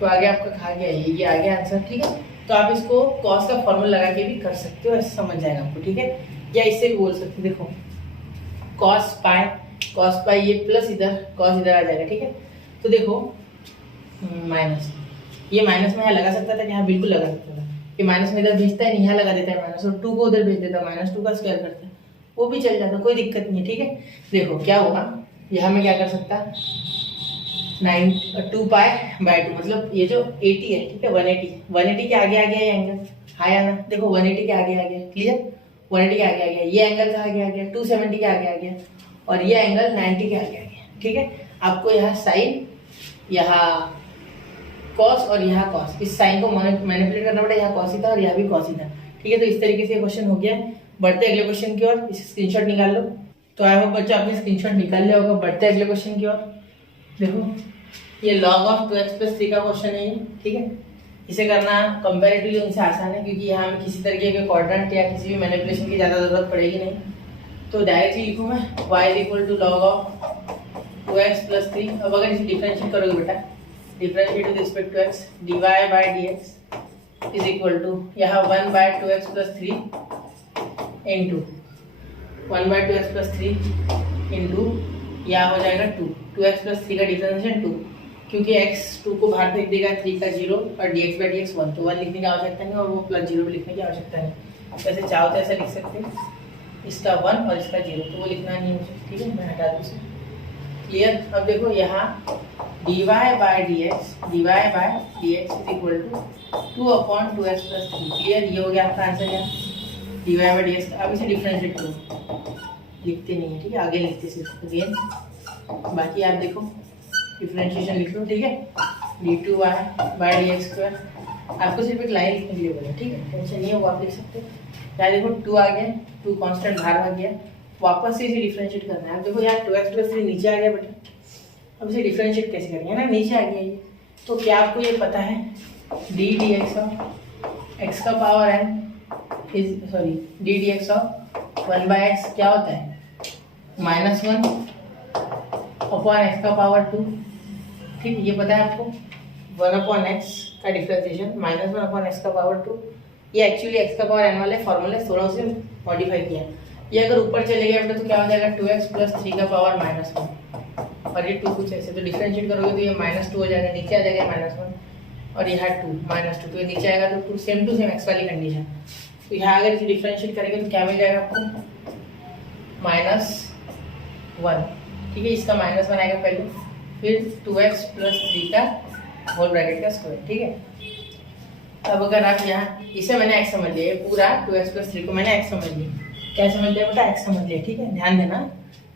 तो आगे आपका खा गया ये आ गया आंसर, ठीक है। तो आप इसको कॉस का फॉर्मूला लगा के भी कर सकते हो, ऐसे समझ जाएगा आपको, ठीक है, या इससे भी बोल सकते हो, देखो कॉस पाई ये प्लस इधर कॉस इधर आ जाएगा, ठीक है। तो देखो माइनस, ये माइनस में यहाँ लगा सकता था, यहाँ बिल्कुल लगा सकता था, ये माइनस में इधर भेजता है, यहाँ लगा देता है माइनस, और 2 को उधर भेज देता है, -2 का स्क्वायर करता है, वो भी चल जाता है, कोई दिक्कत नहीं है। ठीक है, देखो क्या होगा, यहाँ में क्या कर सकता, 2π/2, मतलब ये जो 80 है, ठीक है, 180 के आगे आ गया ये एंगल, हाँ या ना, देखो 180 के आगे आ गया, क्लियर, 180 के आगे आ गया, ये एंगल कहाँ आगे आ गया, 270 के आगे आ गया, और ये एंगल 90 के आगे आ गया। ठीक है, आपको यहाँ साइन, यहाँ कॉस और यहाँ कॉस, इस साइन को मैनिपुलेट करना पड़ा, यहाँ कॉस ही था और यहाँ भी कॉस ही था। ठीक है, तो इस तरीके से क्वेश्चन हो गया। बढ़ते अगले क्वेश्चन की ओर, इसे स्क्रीनशॉट निकाल लो। तो आई होप बच्चों आपने स्क्रीनशॉट निकाल लिया होगा। बढ़ते अगले क्वेश्चन की ओर। देखो ये log ऑफ 2x+3 का क्वेश्चन है ये। ठीक है, इसे करना कंपैरेटिवली उनसे आसान है, क्योंकि यहाँ हमें किसी तरीके के क्वाड्रेंट या किसी भी मैनिपुलेशन की ज़्यादा जरूरत पड़ेगी नहीं। तो डायरेक्टली लिखूँ मैं y = log ऑफ 2x+3। अब अगर इसे डिफरेंशिएट करोगे बेटा, differentiate with respect to x, dy/dx is equal to यहाँ 1/2x+3 इंटू 1/2x+3 इंटू यहाँ हो जाएगा 2x+3 का डिफरेंशिएशन 2, क्योंकि x 2 को बाहर फेंक देगा, 3 का 0 और dx/dx 1, तो 1 लिखने की आवश्यक्ता नहीं और वो +0 भी लिखने की आवश्यकता नहीं। वैसे चाहो तो ऐसा लिख सकते हैं, इसका 1 और इसका 0, तो वो लिखना नहीं मुझे। ठीक है, मैं हटा दूँ इसे, क्लियर। अब देखो यहाँ dy/dx is equal to 2/2x+3, clear, ये हो गया आपका आंसर यहाँ dy/dx। अब इसे डिफरेंशिएट करो, लिखते नहीं है, ठीक है, आगे लिखते सिर्फ अगेन, बाकी आप देखो डिफरेंशिएशन लिख लो। ठीक है, d2y/dx², आपको सिर्फ एक लाइन लिखने के लिए बोला, ठीक है, टेंशन नहीं होगा, आप लिख सकते हैं। यहाँ देखो 2 आ गया, 2 कांस्टेंट बाहर आ गया, वापस से इसे डिफरेंशिएट करना है। अब देखो यहाँ 2x+3 नीचे आ गया बेटा, अब इसे डिफरेंशिएट कैसे करेंगे ना, नीचे आ गया ये, तो क्या आपको ये पता है ddx ऑफ x का power n is ddx of 1/x क्या होता है, -1/x का पावर 2। ठीक, ये पता है आपको, 1/x का डिफरेंशिएशन -1/x का पावर 2। ये एक्चुअली x का पावर n वाले फॉर्मूले थोड़ा उसे मॉडिफाई किया। ये अगर ऊपर चले गया तो क्या हो जाएगा, 2x+3 का पावर -1, और ये 2 कुछ ऐसे, तो डिफरेंशिएट करोगे तो ये -2 हो जाएगा, नीचे आ जाएगा -1, और यहाँ 2 -2, तो ये नीचे आएगा तो 2 सेम टू सेम x वाली कंडीशन। तो यहाँ अगर इसे डिफरेंशिएट करेंगे तो क्या मिल जाएगा आपको, -1। ठीक है, इसका -1 आएगा पहले, फिर 2x+3 का होल ब्रैकेट का स्क्वायर। ठीक है, अब अगर आप यहाँ इसे मैंने x समझ लिया, पूरा 2x+3 को मैंने x समझ लिया, क्या समझ लिया बेटा, x समझ लिया। ठीक है, ध्यान देना,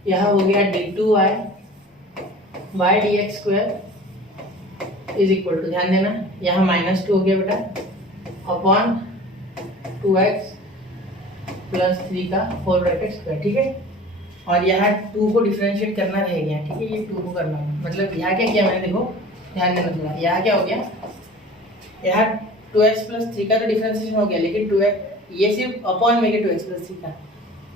यहाँ हो गया d2y/dx² इज इक्वल टू, ध्यान देना यहाँ -2 हो गया बेटा, अपॉन 2x+3 का होल ब्रैकेट स्क्वायर। ठीक है, और यहाँ 2 को डिफरेंशिएट करना रह गया। ठीक है, ये 2 को करना है, मतलब यहाँ क्या किया मैंने, देखो ध्यान देना थोड़ा, यहाँ क्या हो गया, यहाँ 2x+3 का तो डिफरेंशिएशन हो गया, लेकिन 2x ये सिर्फ अपॉन में 2x+3 का,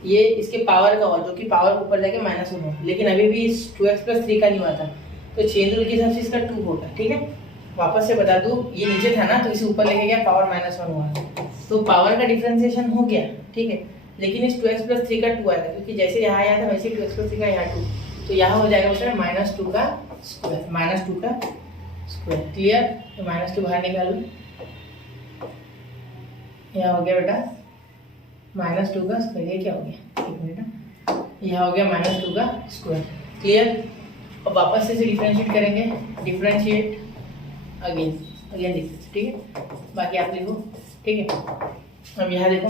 ये इसके पावर का हुआ, जो कि पावर ऊपर जाके -1 हो, लेकिन अभी भी इस 2x+3 का नहीं हुआ था, तो चेन रूल के हिसाब से इसका 2 होगा। ठीक है, वापस से बता दूं, ये नीचे था ना, तो इसे ऊपर लेके गया, पावर -1 हुआ, तो पावर का डिफरेंशिएशन हो गया। ठीक है, लेकिन इस 2x+3 का 2 आएगा, क्योंकि जैसे यहाँ आया था वैसे 2x+3 का यहाँ 2, तो यहाँ हो जाएगा बेटा -2 का स्क्वायर। क्लियर, तो -2 बाहर निकालो, यहाँ हो गया बेटा -2 का स्क्वायर। ये क्या हो गया, एक मिनट, यहाँ हो गया -2 का स्क्वायर। क्लियर, अब वापस से इसे डिफरेंशिएट करेंगे, डिफरेंशिएट अगेन देख सकते। ठीक है, बाकी आप लिखो। ठीक है, अब यहाँ देखो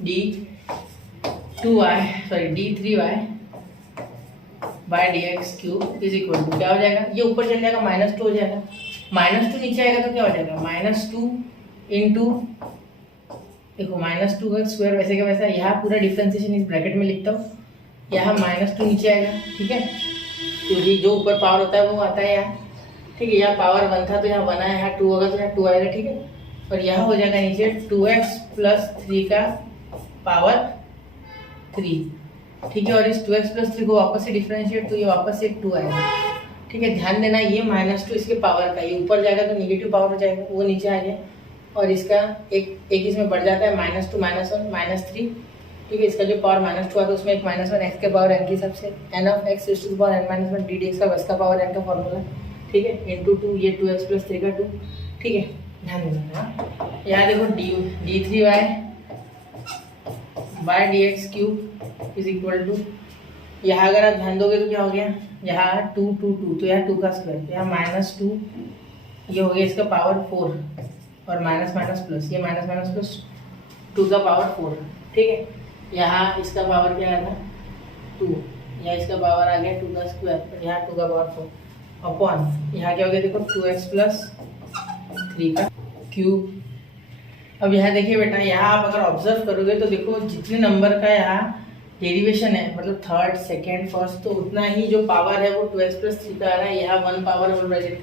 d3y/dx³ इज इक्वल टू क्या हो जाएगा, ये ऊपर चल जाएगा, -2 हो जाएगा, -2 नीचे आएगा तो क्या हो जाएगा, -2 इंटू, देखो -2 का स्क्वायर वैसे का वैसा, यहाँ पूरा डिफरेंशिएशन इस ब्रैकेट में लिखता हूँ, यहाँ -2 नीचे आएगा। ठीक है, क्योंकि जो ऊपर पावर होता है वो आता है यहाँ। ठीक है, यहाँ पावर 1 था तो यहाँ 1 आया, यहाँ 2 होगा तो यहाँ 2 आएगा। ठीक है, और यहाँ हो जाएगा नीचे 2x+3 का पावर 3। ठीक है, और इस 2x+3 को वापस से डिफरेंशिएट, तो ये वापस से 2 आएगा। ठीक है, ध्यान देना, ये -2 इसके पावर का, ये ऊपर जाएगा तो नेगेटिव पावर हो जाएगा, वो नीचे आ गया, और इसका एक इसमें बढ़ जाता है, -2 -1 -3। ठीक है, इसका जो पावर -2 आता है उसमें एक -1 x के पावर n के हिसाब से, n of x raised to the power n - 1 ddx का बस का पावर n का फॉर्मूला। ठीक है, इंटू 2, ये 2x+3 का 2। ठीक है, ध्यान देना। यहाँ देखो d3y by D x cube is equal to, यहाँ अगर आप ध्यान दोगे तो क्या हो गया, यहाँ 2 2 2 तो यहाँ 2 का स्क्वायर, यहाँ -2, ये हो गया इसका पावर 4 और माइनस माइनस प्लस, ये माइनस माइनस प्लस 2 का पावर 4, ठीक है। यहाँ इसका पावर क्या आया था 2, यहाँ इसका पावर आ गया 2 का स्क्वायर और यहाँ 2 का पावर 4 अपॉन, यहाँ क्या हो गया देखो 2x प्लस 3 का क्यूब। अब यहाँ देखिए बेटा, यहाँ आप अगर ऑब्जर्व करोगे तो देखो जितने नंबर का यहाँ डेरिवेशन है, मतलब थर्ड सेकेंड फर्स्ट, तो उतना ही जो पावर है वो 2x प्लस 3 का आ रहा है। यहाँ 1 पावर होल ब्रैकेट,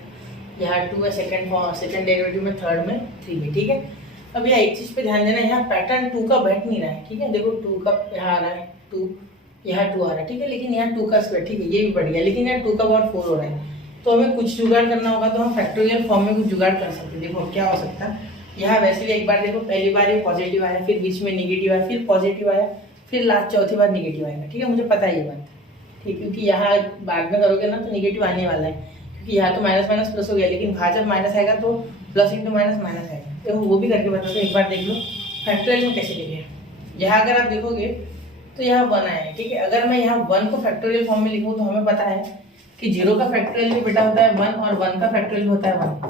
यहाँ 2 है सेकेंड डेरिवेटिव में, थर्ड में 3 में, ठीक है। अब यहाँ एक चीज़ पे ध्यान देना, यहाँ पैटर्न 2 का बैठ नहीं रहा है, ठीक है। देखो 2 का यहाँ आ रहा है 2, यहाँ 2 आ रहा है, ठीक है, लेकिन यहाँ 2 का स्क्वायर, ठीक है, ये भी बढ़ गया, लेकिन यहाँ 2 का पावर 4 हो रहा है। तो हमें कुछ जुगाड़ करना होगा, तो हम फैक्टोरियल फॉर्म में कुछ जुगाड़ कर सकते हैं। देखो क्या हो सकता है, यहाँ वैसे भी एक बार देखो, पहली बार ये पॉजिटिव आया, फिर बीच में निगेटिव आया, फिर पॉजिटिव आया, फिर लास्ट चौथी बार निगेटिव आएगा, ठीक है, मुझे पता है ये बात, ठीक, क्योंकि यहाँ बाद में करोगे ना तो निगेटिव आने वाला है, क्योंकि यहाँ तो माइनस माइनस प्लस हो गया, लेकिन वहाँ जब माइनस आएगा तो प्लस इंटू माइनस माइनस आएगा। तो वो भी करके बताते, एक बार देख लो फैक्टोरियल में कैसे लिखे। यहाँ अगर आप देखोगे तो यहाँ 1 आया है, ठीक है। अगर मैं यहाँ 1 को फैक्टोरियल फॉर्म में लिखूँ तो हमें पता है कि 0 का फैक्टोरियल भी बेटा होता है 1 और 1 का फैक्टोरियल भी होता है 1,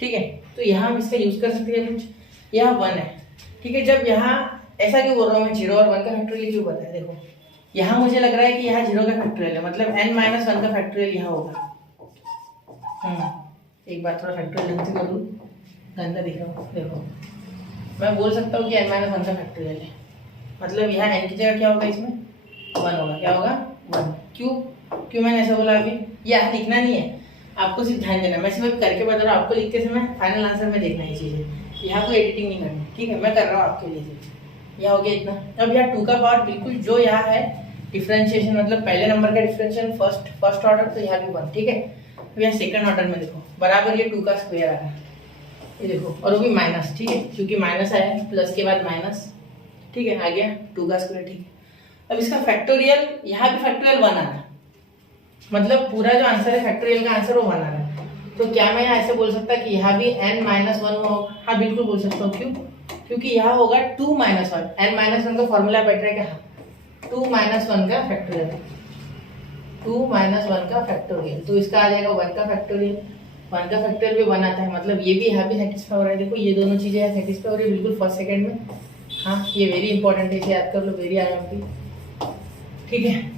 ठीक है। तो यहाँ हम इसका यूज कर सकते हैं कुछ, यहाँ 1 है, ठीक है। जब यहाँ ऐसा क्यों बोल रहा हूँ मैं, 0 और 1 का फैक्टोरियल क्यों पता है, देखो यहाँ मुझे लग रहा है कि यहाँ 0 का फैक्टोरियल है, मतलब n-1 का फैक्टोरियल यहाँ होगा। एक बार थोड़ा फैक्टोरियल ढंग से कर लूँ, गंदा दिख रहा हूँ, देखो मैं बोल सकता हूँ कि n-1 का फैक्टोरियल है, मतलब यहाँ n की जगह क्या होगा, इसमें 1 होगा, क्या होगा 1। क्यों मैंने ऐसा बोला, अभी यहाँ लिखना नहीं है, आपको सिर्फ ध्यान देना, मैं सिर्फ करके बता रहा हूँ, आपको लिखते समय फाइनल आंसर में देखना ये चीज़ें, यहाँ कोई एडिटिंग नहीं करनी, ठीक है, मैं कर रहा हूँ आपके लिए। यह हो गया इतना। अब यहाँ 2 का पावर बिल्कुल जो यहाँ है डिफरेंशिएशन, मतलब पहले नंबर का डिफरेंशिएशन फर्स्ट ऑर्डर, तो यहाँ भी 1, ठीक है। अब यहाँ सेकंड ऑर्डर में देखो बराबर ये 2 का स्क्वायर आ रहा है, ये देखो, और वो भी माइनस, ठीक है, क्योंकि माइनस आया है, प्लस के बाद माइनस, ठीक है, आ गया 2 का स्क्वायर, ठीक है। अब इसका फैक्टोरियल, यहाँ भी फैक्टोरियल 1 आ रहा है, मतलब पूरा जो आंसर है फैक्टोरियल का आंसर वो 1 आ रहा है। तो क्या मैं यहाँ ऐसे बोल सकता कि यहाँ भी n-1 होगा, हाँ बिल्कुल बोल सकता हूँ, क्यों, क्योंकि यहाँ होगा 2-1, n-1 का फॉर्मूला बैठ रहा है क्या, 2-1 का फैक्टोरियल, 2-1 का फैक्टोरियल, तो इसका आ जाएगा 1 का फैक्टोरियल, 1 का फैक्टोरियल भी 1 आता है, मतलब ये भी यहाँ भी सेटिस्फाई हो रहा है। देखो ये दोनों चीजें यहाँ सेटिस्फाई हो रही है बिल्कुल फर्स्ट सेकंड में, हाँ ये वेरी इंपॉर्टेंट है, इसे याद कर लो, वेरी IMP, ठीक है।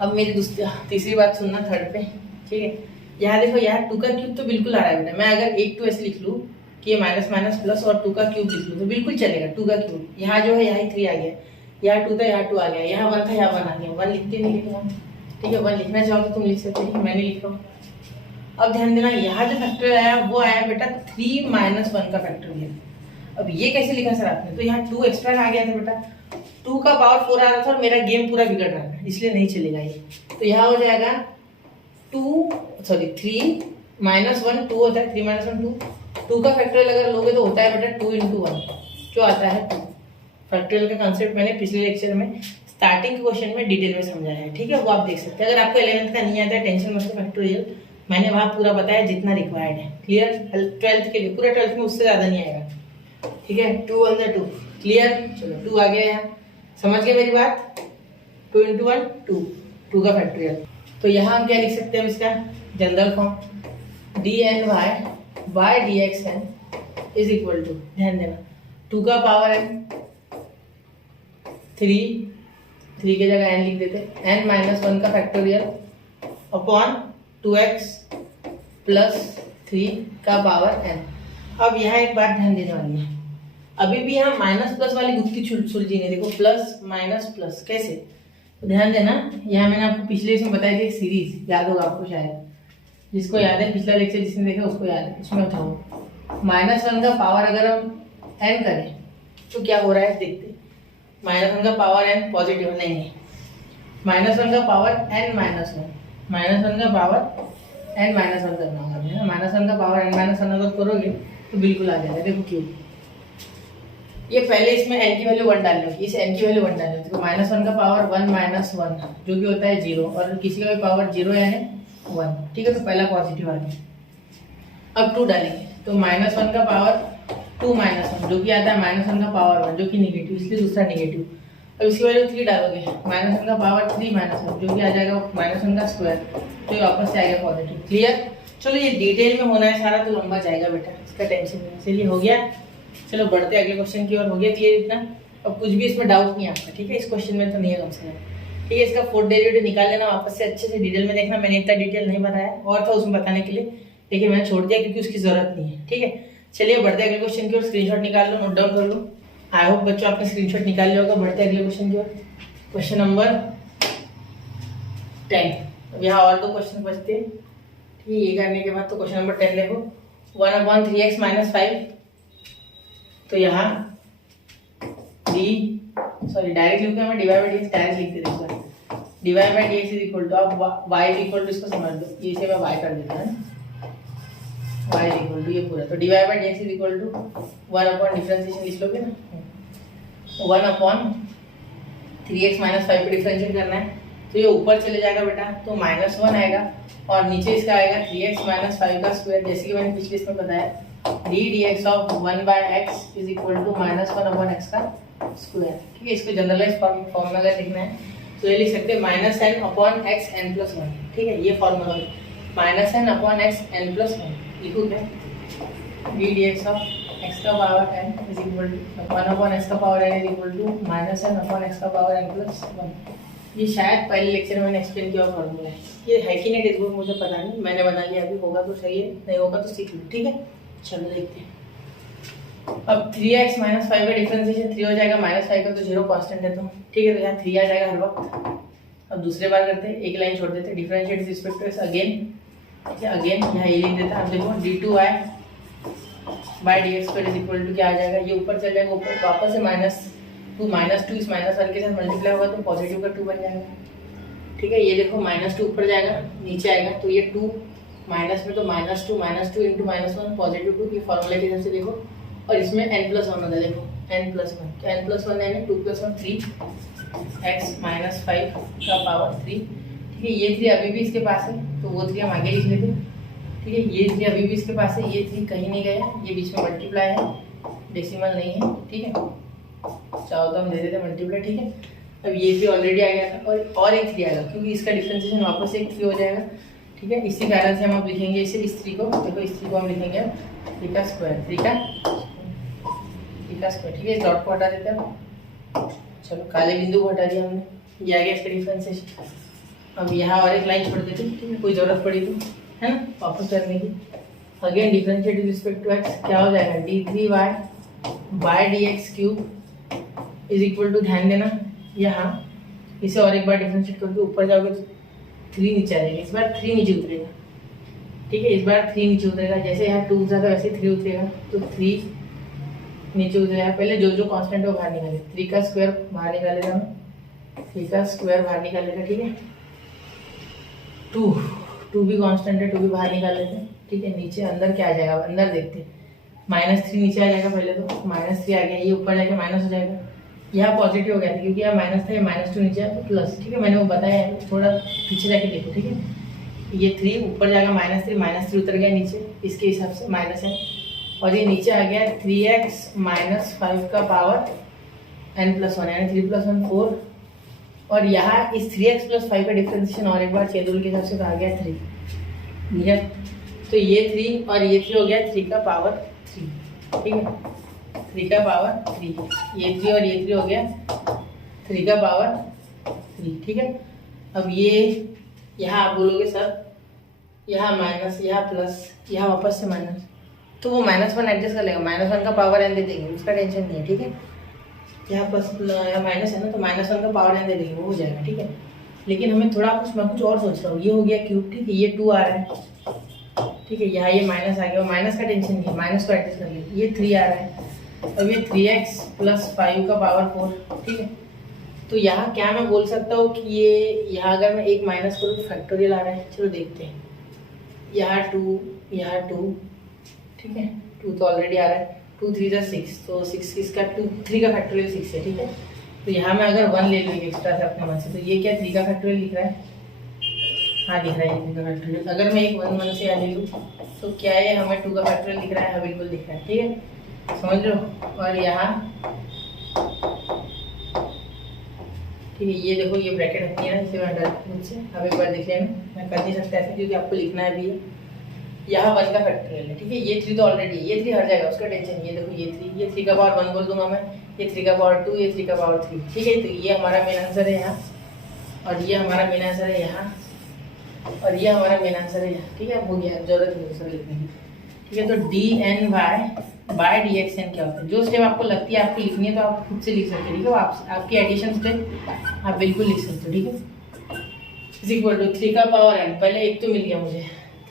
अब मेरी तीसरी बात सुनना, थर्ड पे, ठीक है। यहाँ देखो, यहाँ 2 का क्यूब तो बिल्कुल आ रहा है बेटा, मैं अगर 1 2 ऐसे लिख लूँ कि ये माइनस माइनस प्लस और 2 का क्यूब लिख लूँ तो बिल्कुल चलेगा, 2 का क्यूब, यहाँ जो है यहाँ 3 आ गया, यहाँ 2 था यहाँ 2 आ गया, यहाँ 1 था यहाँ 1 आ गया, 1 लिखते नहीं लिखना, ठीक है, 1 लिखना चाहो तो तुम लिख सकते हो, मैं नहीं लिख रहा हूँ। अब ध्यान देना, यहाँ जो फैक्टोरियल आया वो आया बेटा 3-1 का फैक्टोरियल। अब ये कैसे लिखा सर आपने, तो यहाँ 2 एक्स्ट्रा आ गया था बेटा, 2 का पावर 4 आ रहा था और मेरा गेम पूरा बिगड़ रहा था, इसलिए नहीं चलेगा ये। तो यहाँ हो जाएगा 3-1, 2 होता है, 3-1 2 का फैक्टोरियल अगर लोगे तो होता है बेटा 2 × 1, जो आता है 2। फैक्टोरियल का कंसेप्ट मैंने पिछले लेक्चर में स्टार्टिंग के क्वेश्चन में डिटेल में समझाया है, ठीक है, वो आप देख सकते हैं। अगर आपको 11th का नहीं आता है, टेंशन मत लो, फैक्टोरियल मैंने वहाँ पूरा बताया जितना रिक्वायर्ड है, क्लियर। 12th के लिए, पूरा 12th में उससे ज़्यादा नहीं आएगा, ठीक है। 2 × 2 क्लियर, चलो 2 आ गया यहाँ, समझ गए मेरी बात, 2 × 1 2 का फैक्टोरियल। तो यहाँ हम क्या लिख सकते हैं, इसका general form dny by dxn is equal to, ध्यान देना, 2 का पावर n, 3 के जगह n लिख देते, n-1 का फैक्टोरियल अपॉन 2x प्लस 3 का पावर n। अब यहाँ एक बात ध्यान देने वाली है, अभी भी यहाँ माइनस प्लस वाली गुत्थी सुलझी नहीं, देखो प्लस माइनस प्लस कैसे, तो ध्यान देना, यहाँ मैंने आपको पिछले इसमें बताई थी एक सीरीज, याद होगा आपको शायद, जिसको याद है पिछला लेक्चर जिसने देखा उसको याद है, उसमें बताओ -1 का पावर अगर हम n करें तो क्या हो रहा है देखते, -1 का पावर n पॉजिटिव नहीं, -1 का पावर n-1, -1 का पावर n-1 करना होगा, है ना, -1 का पावर n-1 अगर करोगे तो बिल्कुल आ जाएगा, देखो क्यों, ये पहले इसमें n की वैल्यू 1 डालनी होगी, इस n की वैल्यू 1 डालनी होगी, तो -1 का पावर 1-1 जो कि होता है 0, और किसी का भी पावर 0 यानी 1, ठीक है, तो पहला पॉजिटिव आ गया। अब 2 डालेंगे तो -1 का पावर 2 -1 जो कि आता है -1 का पावर 1 जो कि निगेटिव, इसलिए दूसरा निगेटिव। अब इसकी वैल्यू 3 डालोगे, -1 का पावर 3 -1 जो कि आ जाएगा -1 का स्क्वायर, तो ये वापस से आएगा पॉजिटिव। क्लियर? चलो ये डिटेल में होना है सारा, तो लंबा जाएगा बेटा, इसका टेंशन नहीं। चलिए हो गया, चलो बढ़ते अगले क्वेश्चन की ओर। हो गया क्लियर इतना? अब कुछ भी इसमें डाउट नहीं आता, ठीक है? इस क्वेश्चन में तो नहीं है कम से कम, ठीक है? इसका फोर्थ डेरिवेटिव निकाल लेना, वापस से अच्छे से डिटेल में देखना। मैंने इतना डिटेल नहीं बताया, और था उसमें बताने के लिए, लेकिन मैंने छोड़ दिया क्योंकि उसकी जरूरत नहीं है, ठीक है? चलिए बढ़ते अगले क्वेश्चन की ओर। स्क्रीनशॉट निकाल लो, नोट डाउन कर लो। आई होप बच्चों आपने स्क्रीनशॉट निकाल लिया होगा। बढ़ते अगले क्वेश्चन की ओर। Question number 10। अब यहाँ और 2 क्वेश्चन बचते हैं, ठीक है? ये करने के बाद तो क्वेश्चन नंबर 10 देखो, 1/3x - 5। तो यहाँ डायरेक्ट लिखूंगा मैं, डिवाइड बाई dx डायरेक्ट लिख देते हैं। Divide by dx is equal to, अब y इक्वल टू, इसको समझ लो, ये से मैं y कर देता हूं, y इक्वल टू ये पूरा, तो divide by dx is equal to 1 differentiation लिख लोगे ना, 1/3x - 5 पे डिफरेंशिएट करना है, तो ये ऊपर चले जाएगा बेटा, तो -1 आएगा, और नीचे इसका आएगा 3x - 5 का स्क्वायर, जैसे कि मैंने पिछले इसमें बताया, ddx of 1/x is equal to -1/x का स्क्वायर, ठीक है? इसको जनरलाइज फॉर्मूला लिखना है, तो ये लिख सकते हैं -n/x n+1, ठीक है? ये फॉर्मूला है -n/x n+1, लिखो क्या, ddx ऑफ x का power n is equal to 1/x का power n is equal to -n/x का पावर n+1। ये शायद पहले लेक्चर में मैंने एक्सप्लेन किया फॉर्मूला है, ये है कि नहीं टेक्स्ट बुक मुझे पता नहीं, मैंने बना लिया, अभी होगा तो सही है, नहीं होगा तो सीख लो, ठीक है? चलो देखते हैं। अब 3x - 5 का डिफरेंशिएशन 3 हो जाएगा, -5 का तो 0 कांस्टेंट है, तो ठीक है, तो यहाँ 3 आ जाएगा हर वक्त। अब दूसरे बार करते हैं, एक लाइन छोड़ देते हैं, differentiate respect to x again, ठीक है? अगेन यहाँ ये लिख देता है। अब देखो d2y bye dx² is equal to क्या आ जाएगा, ये ऊपर चल जाएगा, ऊपर वापस से -2 इस -1 के साथ मल्टीप्लाई होगा तो पॉजिटिव का 2 बन जाएगा, ठीक है? ये देखो -2 ऊपर जाएगा, नीचे आएगा, तो ये 2 माइनस में, तो -2 इंटू -1 पॉजिटिव 2, ये फॉर्मूला के हिसाब से देखो, और इसमें n+1 होता है, देखो n+1, तो n+1 यानी 2 + 1 3x - 5 का पावर 3, ठीक है? ये 3 अभी भी इसके पास है, तो वो 3 हम आगे लिख लेते हैं, ठीक है? ये 3 अभी भी इसके पास है, ये 3 कहीं नहीं गया, ये बीच में मल्टीप्लाई है, डेसिमल नहीं है, ठीक है? चाहो तो हम दे देते मल्टीप्लाई, ठीक है? अब ये 3 ऑलरेडी आ गया था, और एक 3 आएगा, क्योंकि इसका डिफरेंशिएशन वापस एक 3 हो जाएगा, ठीक है? इसी कारण से हम अब लिखेंगे इसे, इस 3 को, देखो इस 3 को हम लिखेंगे 3 का स्क्वायर, 3 का स्क्वायर, ठीक है? इस डॉट को हटा देते हैं, चलो काले बिंदु को हटा दिया हमने, ये आ गया इसका डिफरेंशिएशन। अब यहाँ और एक लाइन छोड़ देते हैं, ठीक है? कोई जरूरत पड़ी तो, है ना, वापस करने की। Again differentiate with respect to x, क्या हो जाएगा, d3y bye dx³ is equal to, ध्यान देना यहाँ इसे और एक बार डिफरेंशिएट करके ऊपर जाओगे तो 3 नीचे आ जाएगा, इस बार 3 नीचे उतरेगा, ठीक है? इस बार 3 नीचे उतरेगा, जैसे यहाँ 2 उतरा था वैसे 3 उतरेगा, तो 3 नीचे उतरेगा। पहले जो कांस्टेंट है वो बाहर निकाले, 3 का स्क्वायर बाहर निकालेगा, 3 का स्क्वायर बाहर निकालेगा, ठीक है? 2 भी कांस्टेंट है, 2 भी बाहर निकाल लेते हैं, ठीक है? नीचे अंदर क्या आ जाएगा, अंदर देखते हैं, -3 नीचे आ जाएगा, पहले तो -3 आ गया, ये ऊपर जाके माइनस हो जाएगा, यहाँ पॉजिटिव हो गया था क्योंकि यहाँ माइनस था, ये -2 नीचे है तो प्लस, ठीक है? मैंने वो बताया है, थोड़ा पीछे जाके देखो, ठीक है? ये 3 ऊपर जाएगा, -3 उतर गया नीचे, इसके हिसाब से माइनस है, और ये नीचे आ गया 3x - 5 का पावर n+1 यानी 3 + 1 4, और यहाँ इस 3x + 5 का डिफरेंशिएशन और एक बार शेड्यूल के हिसाब से तो आ गया 3, तो ये 3 और ये 3 हो गया 3 का पावर 3, ठीक है? 3 का पावर 3, ये 3 और ये 3 हो गया 3 का पावर 3, ठीक है? अब ये यहाँ आप बोलोगे सर यहाँ माइनस, यहाँ प्लस, यहाँ वापस से माइनस, तो वो -1 एडजस्ट कर लेगा, -1 का पावर n दे देंगे, उसका टेंशन नहीं है, ठीक है? यहाँ प्लस यहाँ माइनस है ना, तो -1 का पावर n दे देंगे, वो हो जाएगा, ठीक है? लेकिन हमें थोड़ा मैं कुछ और सोच रहा हूँ, ये हो गया क्यूब, ठीक है? ये 2 आ रहा है, ठीक है? यहाँ ये माइनस आ गया, माइनस का टेंशन नहीं है, माइनस को एडजस्ट कर लेंगे, ये 3 आ रहा है, अब ये 3x + 5 का पावर 4, ठीक है? तो यहाँ क्या मैं बोल सकता हूँ कि ये यहाँ अगर मैं एक माइनस करूँ तो फैक्टोरियल आ रहा है, चलो देखते हैं, यहाँ 2, ठीक है? 2 तो ऑलरेडी आ रहा है, 2 3 = 6, तो 6 इसका 3 का फैक्टोरियल 6 है, ठीक है? तो यहाँ मैं अगर 1 ले लूँ एक्स्ट्रा से अपने मन से, तो ये क्या 3 का फैक्टोरियल लिख रहा है, हाँ दिख रहा है 3 का फैक्टोरियल। अगर मैं एक 1 1 से यहाँ ले लूँ तो क्या है, हमें 2 का फैक्टोरियल दिख रहा है? हाँ बिल्कुल दिख रहा है, ठीक है, समझ लो। और यहाँ ठीक है, ये देखो ये ब्रैकेट होती है ना, इसे मैं डर मुझसे अब एक बार देख लेना, मैं कर नहीं सकता ऐसे क्योंकि आपको लिखना है भी है। यहाँ 1 का फैक्टोरियल है, ठीक है, ये 3 तो ऑलरेडी है, ये 3 हट जाएगा, उसका टेंशन नहीं है। देखो ये 3 का पावर 1 बोल दूंगा मैं, ये 3 का पावर 2, ये 3 का पावर 3, ठीक है। तो ये हमारा मेन आंसर है यहाँ, और ये हमारा मेन आंसर है यहाँ, और ये हमारा मेन आंसर है यहाँ, ठीक है। हो गया, जरूरत नहीं दूसरा लिखने की, ठीक है। तो D N by D x N क्या होता है? जो स्टेप आपको लगती है आपको लिखनी है तो आप खुद से लिख सकते हो, ठीक है। आपकी एडिशन स्टेप आप बिल्कुल लिख सकते हो, ठीक है। इज इक्वल टू 3 का पावर एन, पहले एक तो मिल गया मुझे,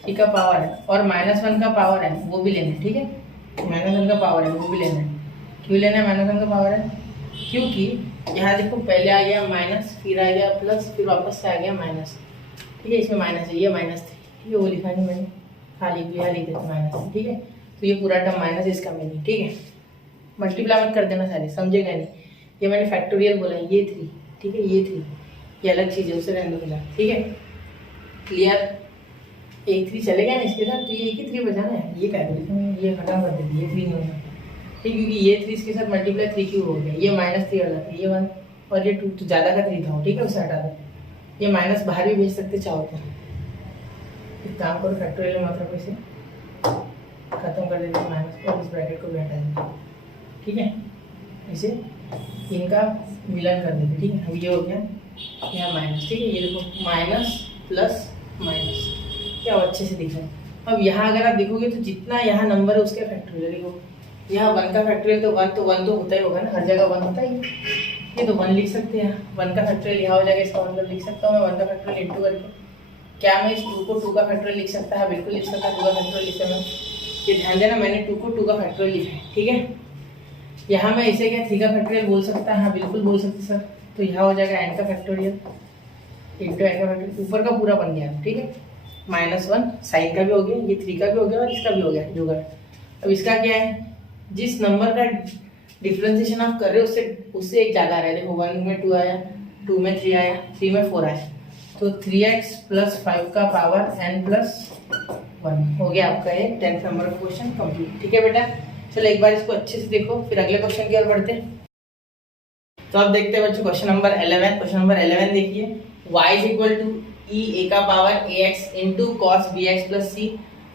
3 का पावर है, और -1 का पावर है वो भी लेना है, ठीक है। -1 का पावर है वो भी लेना है। क्यों लेना है -1 का पावर है? क्योंकि यहाँ देखो पहले आ गया माइनस, फिर आ गया प्लस, फिर वापस से आ गया माइनस, ठीक है। इसमें माइनस है, ये माइनस थे, ठीक है, वो लिखा नहीं मैंने, खाली यहाँ लिख देते माइनस, ठीक है। तो ये पूरा टर्म माइनस, इसका मीनिंग, ठीक है। मल्टीप्लाई मत कर देना सारे, समझेगा नहीं। ये मैंने फैक्टोरियल बोला, ये 3, ठीक है, ये 3, ये अलग चीज़ है, उसे रहने दो फिलहाल, ठीक है, क्लियर। एक 3 चलेगा ना इसके साथ, तो ये एक ही 3 बचाना है, ये क्या करें, ये खत्म कर देती है, ये 3 नहीं होगा, ठीक, क्योंकि ये 3 इसके साथ मल्टीप्लाई 3 क्यों हो गया, ये -3 वाला था, ये 1 और ये 2 तो ज़्यादा का 3 था, ठीक है, उसे हटा दो। ये माइनस बाहर भी भेज सकते चाहो तो, एक काम करो फैक्टोरियल में मात्रा को इसे खत्म कर देते हैं माइनस को, इस ब्रैकेट को भी हटा देते हैं, ठीक है। इसे इनका मिलन कर देते, ठीक है। अब ये हो गया यहाँ माइनस, ठीक है, ये देखो माइनस प्लस माइनस, क्या अच्छे से दिख रहा है। अब यहाँ अगर आप देखोगे तो जितना यहाँ नंबर है उसके फैक्टोरियल, देखो यहाँ 1 का फैक्टोरियल तो 1 तो होता ही होगा ना, हर जगह 1 होता ही, ये तो 1 लिख सकते हैं। 1 का फैक्टोरियल यहाँ हो जाएगा, इसका मतलब लिख सकता हूँ मैं 1 का फैक्टोरियल इंटू करके। क्या मैं इस 2 को 2 का फैक्टोरियल लिख सकता है? बिल्कुल लिख सकता है, 2 का फैक्टोरियल लिख सकता है। ये ध्यान देना, मैंने 2 को 2 का फैक्टोरियल लिखा है, ठीक है। यहाँ मैं इसे क्या 3 का फैक्टोरियल बोल सकता है? हाँ बिल्कुल बोल सकते सर। तो यहाँ हो जाएगा n का फैक्टोरियल इंटू n का फैक्टोरियल, ऊपर का पूरा बन गया, ठीक है। -1 साइन का भी हो गया, ये 3 का भी हो गया और इसका भी हो गया जुगाड़। अब इसका क्या है, जिस नंबर का डिफ्रेंसिएशन आप कर रहे हो उससे एक ज़्यादा आ रहा है। देखो 1 में 2 आया, 2 में 3 आया, 3 में 4 आया, तो 3x + 5 का पावर n + 1 हो गया आपका ये 10th नंबर का क्वेश्चन कंप्लीट, ठीक है बेटा। चलो एक बार इसको अच्छे से देखो, फिर अगले क्वेश्चन की ओर बढ़ते हैं। तो अब देखते हैं बच्चों क्वेश्चन नंबर 11। क्वेश्चन नंबर 11 देखिए, y = e a का power ax * cos bx + c।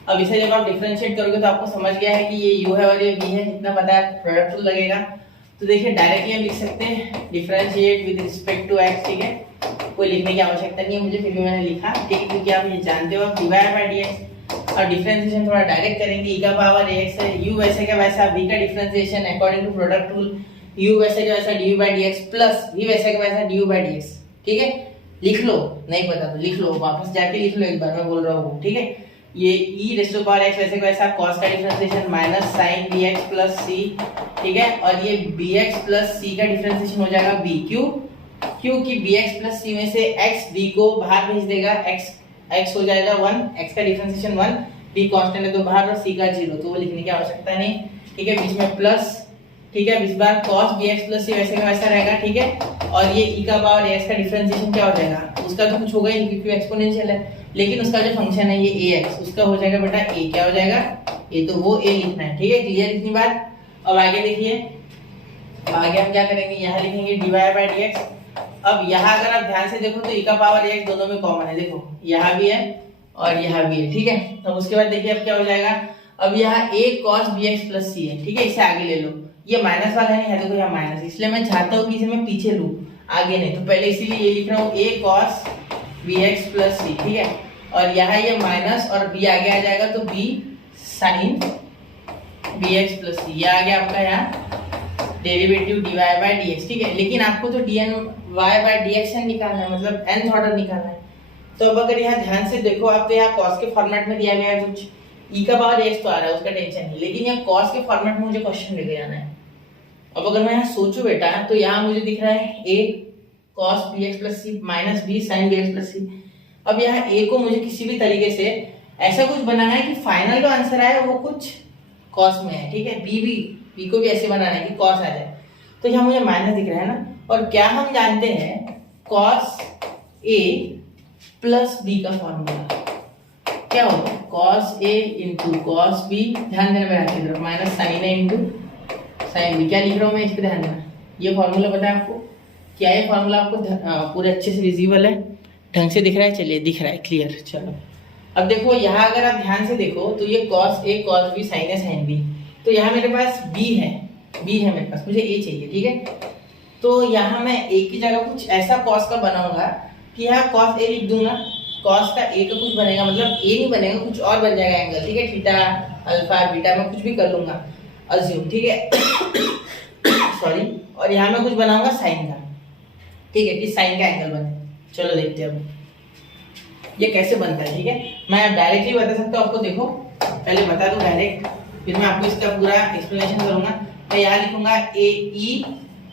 अब इसे जब आप डिफरेंशिएट करोगे तो आपको समझ गया है कि ये u है और ये v है, इतना पता है, प्रोडक्ट रूल लगेगा। तो देखिए डायरेक्टली हम लिख सकते हैं differentiate with respect to x, ठीक है, कोई लिखने की आवश्यकता नहीं है मुझे, फिर भी मैंने लिखा, ठीक है, क्योंकि आप ये जानते हो dy/dx। और डिफरेंशिएशन थोड़ा डायरेक्ट करेंगे, e का पावर ax है, u वैसे का वैसा, v का differentiation according to product rule u वैसे का वैसा du/dx प्लस v वैसे का वैसा du/dx, ठीक है। लिख लो, नहीं पता तो लिख लो, वापस जाके लिख लो एक बार, मैं बोल रहा हूँ, ठीक है। ये e⁻x वैसे का वैसा, cos का differentiation minus sin bx + c, ठीक है। और ये bx + c का डिफरेंशिएशन हो जाएगा b, क्योंकि bx + c में से x b को बाहर भेज देगा, x हो जाएगा 1, x का डिफरेंशिएशन 1, b कांस्टेंट है तो बाहर, और c का 0, तो वो लिखने की आवश्यकता नहीं, ठीक है। बीच में प्लस, ठीक है, इस बार cos bx + c वैसे का वैसा रहेगा, ठीक है। और ये e का पावर ax का डिफरेंशिएशन क्या हो जाएगा, उसका तो कुछ होगा ही नहीं क्योंकि एक्सपोनेंशियल है, लेकिन उसका जो फंक्शन है ये ax, उसका हो जाएगा बेटा a, क्या हो जाएगा a, तो वो a लिखना है, ठीक है। क्लियर इतनी बात। अब आगे देखिए, आगे हम क्या करेंगे, यहाँ लिखेंगे dy/dx। अब यहाँ अगर आप ध्यान से देखो तो e का पावर ax दोनों में कॉमन है, देखो यहाँ भी है और यहाँ भी है, ठीक है। अब उसके बाद देखिए अब क्या हो जाएगा, अब यहाँ a cos bx + c है, ठीक है, इसे आगे ले लो, ये माइनस वाला है, देखो यहाँ माइनस, इसलिए मैं चाहता हूँ कि इसे मैं पीछे लूँ, आगे नहीं, तो पहले इसीलिए ये लिख रहा हूँ a cos bx + c, ठीक है। और यहाँ ये माइनस और b आगे आ जाएगा तो b sin bx + c, ये आ गया आपका यहाँ डेरिवेटिव dy/dx, ठीक है। लेकिन आपको तो dy/dx निकालना है, मतलब nth ऑर्डर निकालना है। तो अब अगर यहाँ ध्यान से देखो आप, तो यहाँ cos के फॉर्मेट में दिया गया है कुछ, e का पावर x तो आ रहा है, उसका टेंशन नहीं, लेकिन यहाँ cos के फॉर्मेट में मुझे क्वेश्चन लेके जाना है। अब अगर मैं यहाँ सोचूं बेटा, तो यहाँ मुझे दिख रहा है a cos bx + c - b sin bx + c। अब यहाँ a को मुझे किसी भी तरीके से ऐसा कुछ बनाना है कि फाइनल जो आंसर आए वो कुछ cos में है, ठीक है। b को भी ऐसे बनाना है कि cos आ जाए, तो यहाँ मुझे माइनस दिख रहा है ना। और क्या हम जानते हैं, cos a प्लस बी का फॉर्मूला क्या होगा, cos A into cos B, ध्यान देना मेरे हाथ की तरफ, minus sine A into sine B. क्या लिख रहा हूँ मैं, इस पे ध्यान देना। ये फॉर्मूला पता है आपको, क्या ये फॉर्मूला आपको पूरे अच्छे से विजिबल है, ढंग से दिख रहा है? चलिए दिख रहा है, क्लियर। चलो अब देखो यहाँ अगर आप ध्यान से देखो तो ये cos A cos B sign A sign B, तो यहाँ मेरे पास बी है मेरे पास, मुझे ए चाहिए, ठीक है। तो यहाँ मैं ए की जगह कुछ ऐसा कॉस का बनाऊंगा कि यहाँ कॉस ए लिख दूंगा, कॉस का ए का कुछ बनेगा, मतलब ए नहीं बनेगा, कुछ और बन जाएगा एंगल, ठीक है। थीटा अल्फा बीटा मैं कुछ भी कर लूंगा अज्यूम, ठीक है सॉरी। और यहाँ मैं कुछ बनाऊंगा साइन का, ठीक है, कि साइन का एंगल बने। चलो देखते हैं अब ये कैसे बनता है, ठीक है। मैं डायरेक्टली बता सकता हूँ आपको, देखो पहले बता दूं डायरेक्ट, फिर मैं आपको इसका पूरा एक्सप्लेनेशन करूंगा। मैं यहाँ लिखूंगा ए ई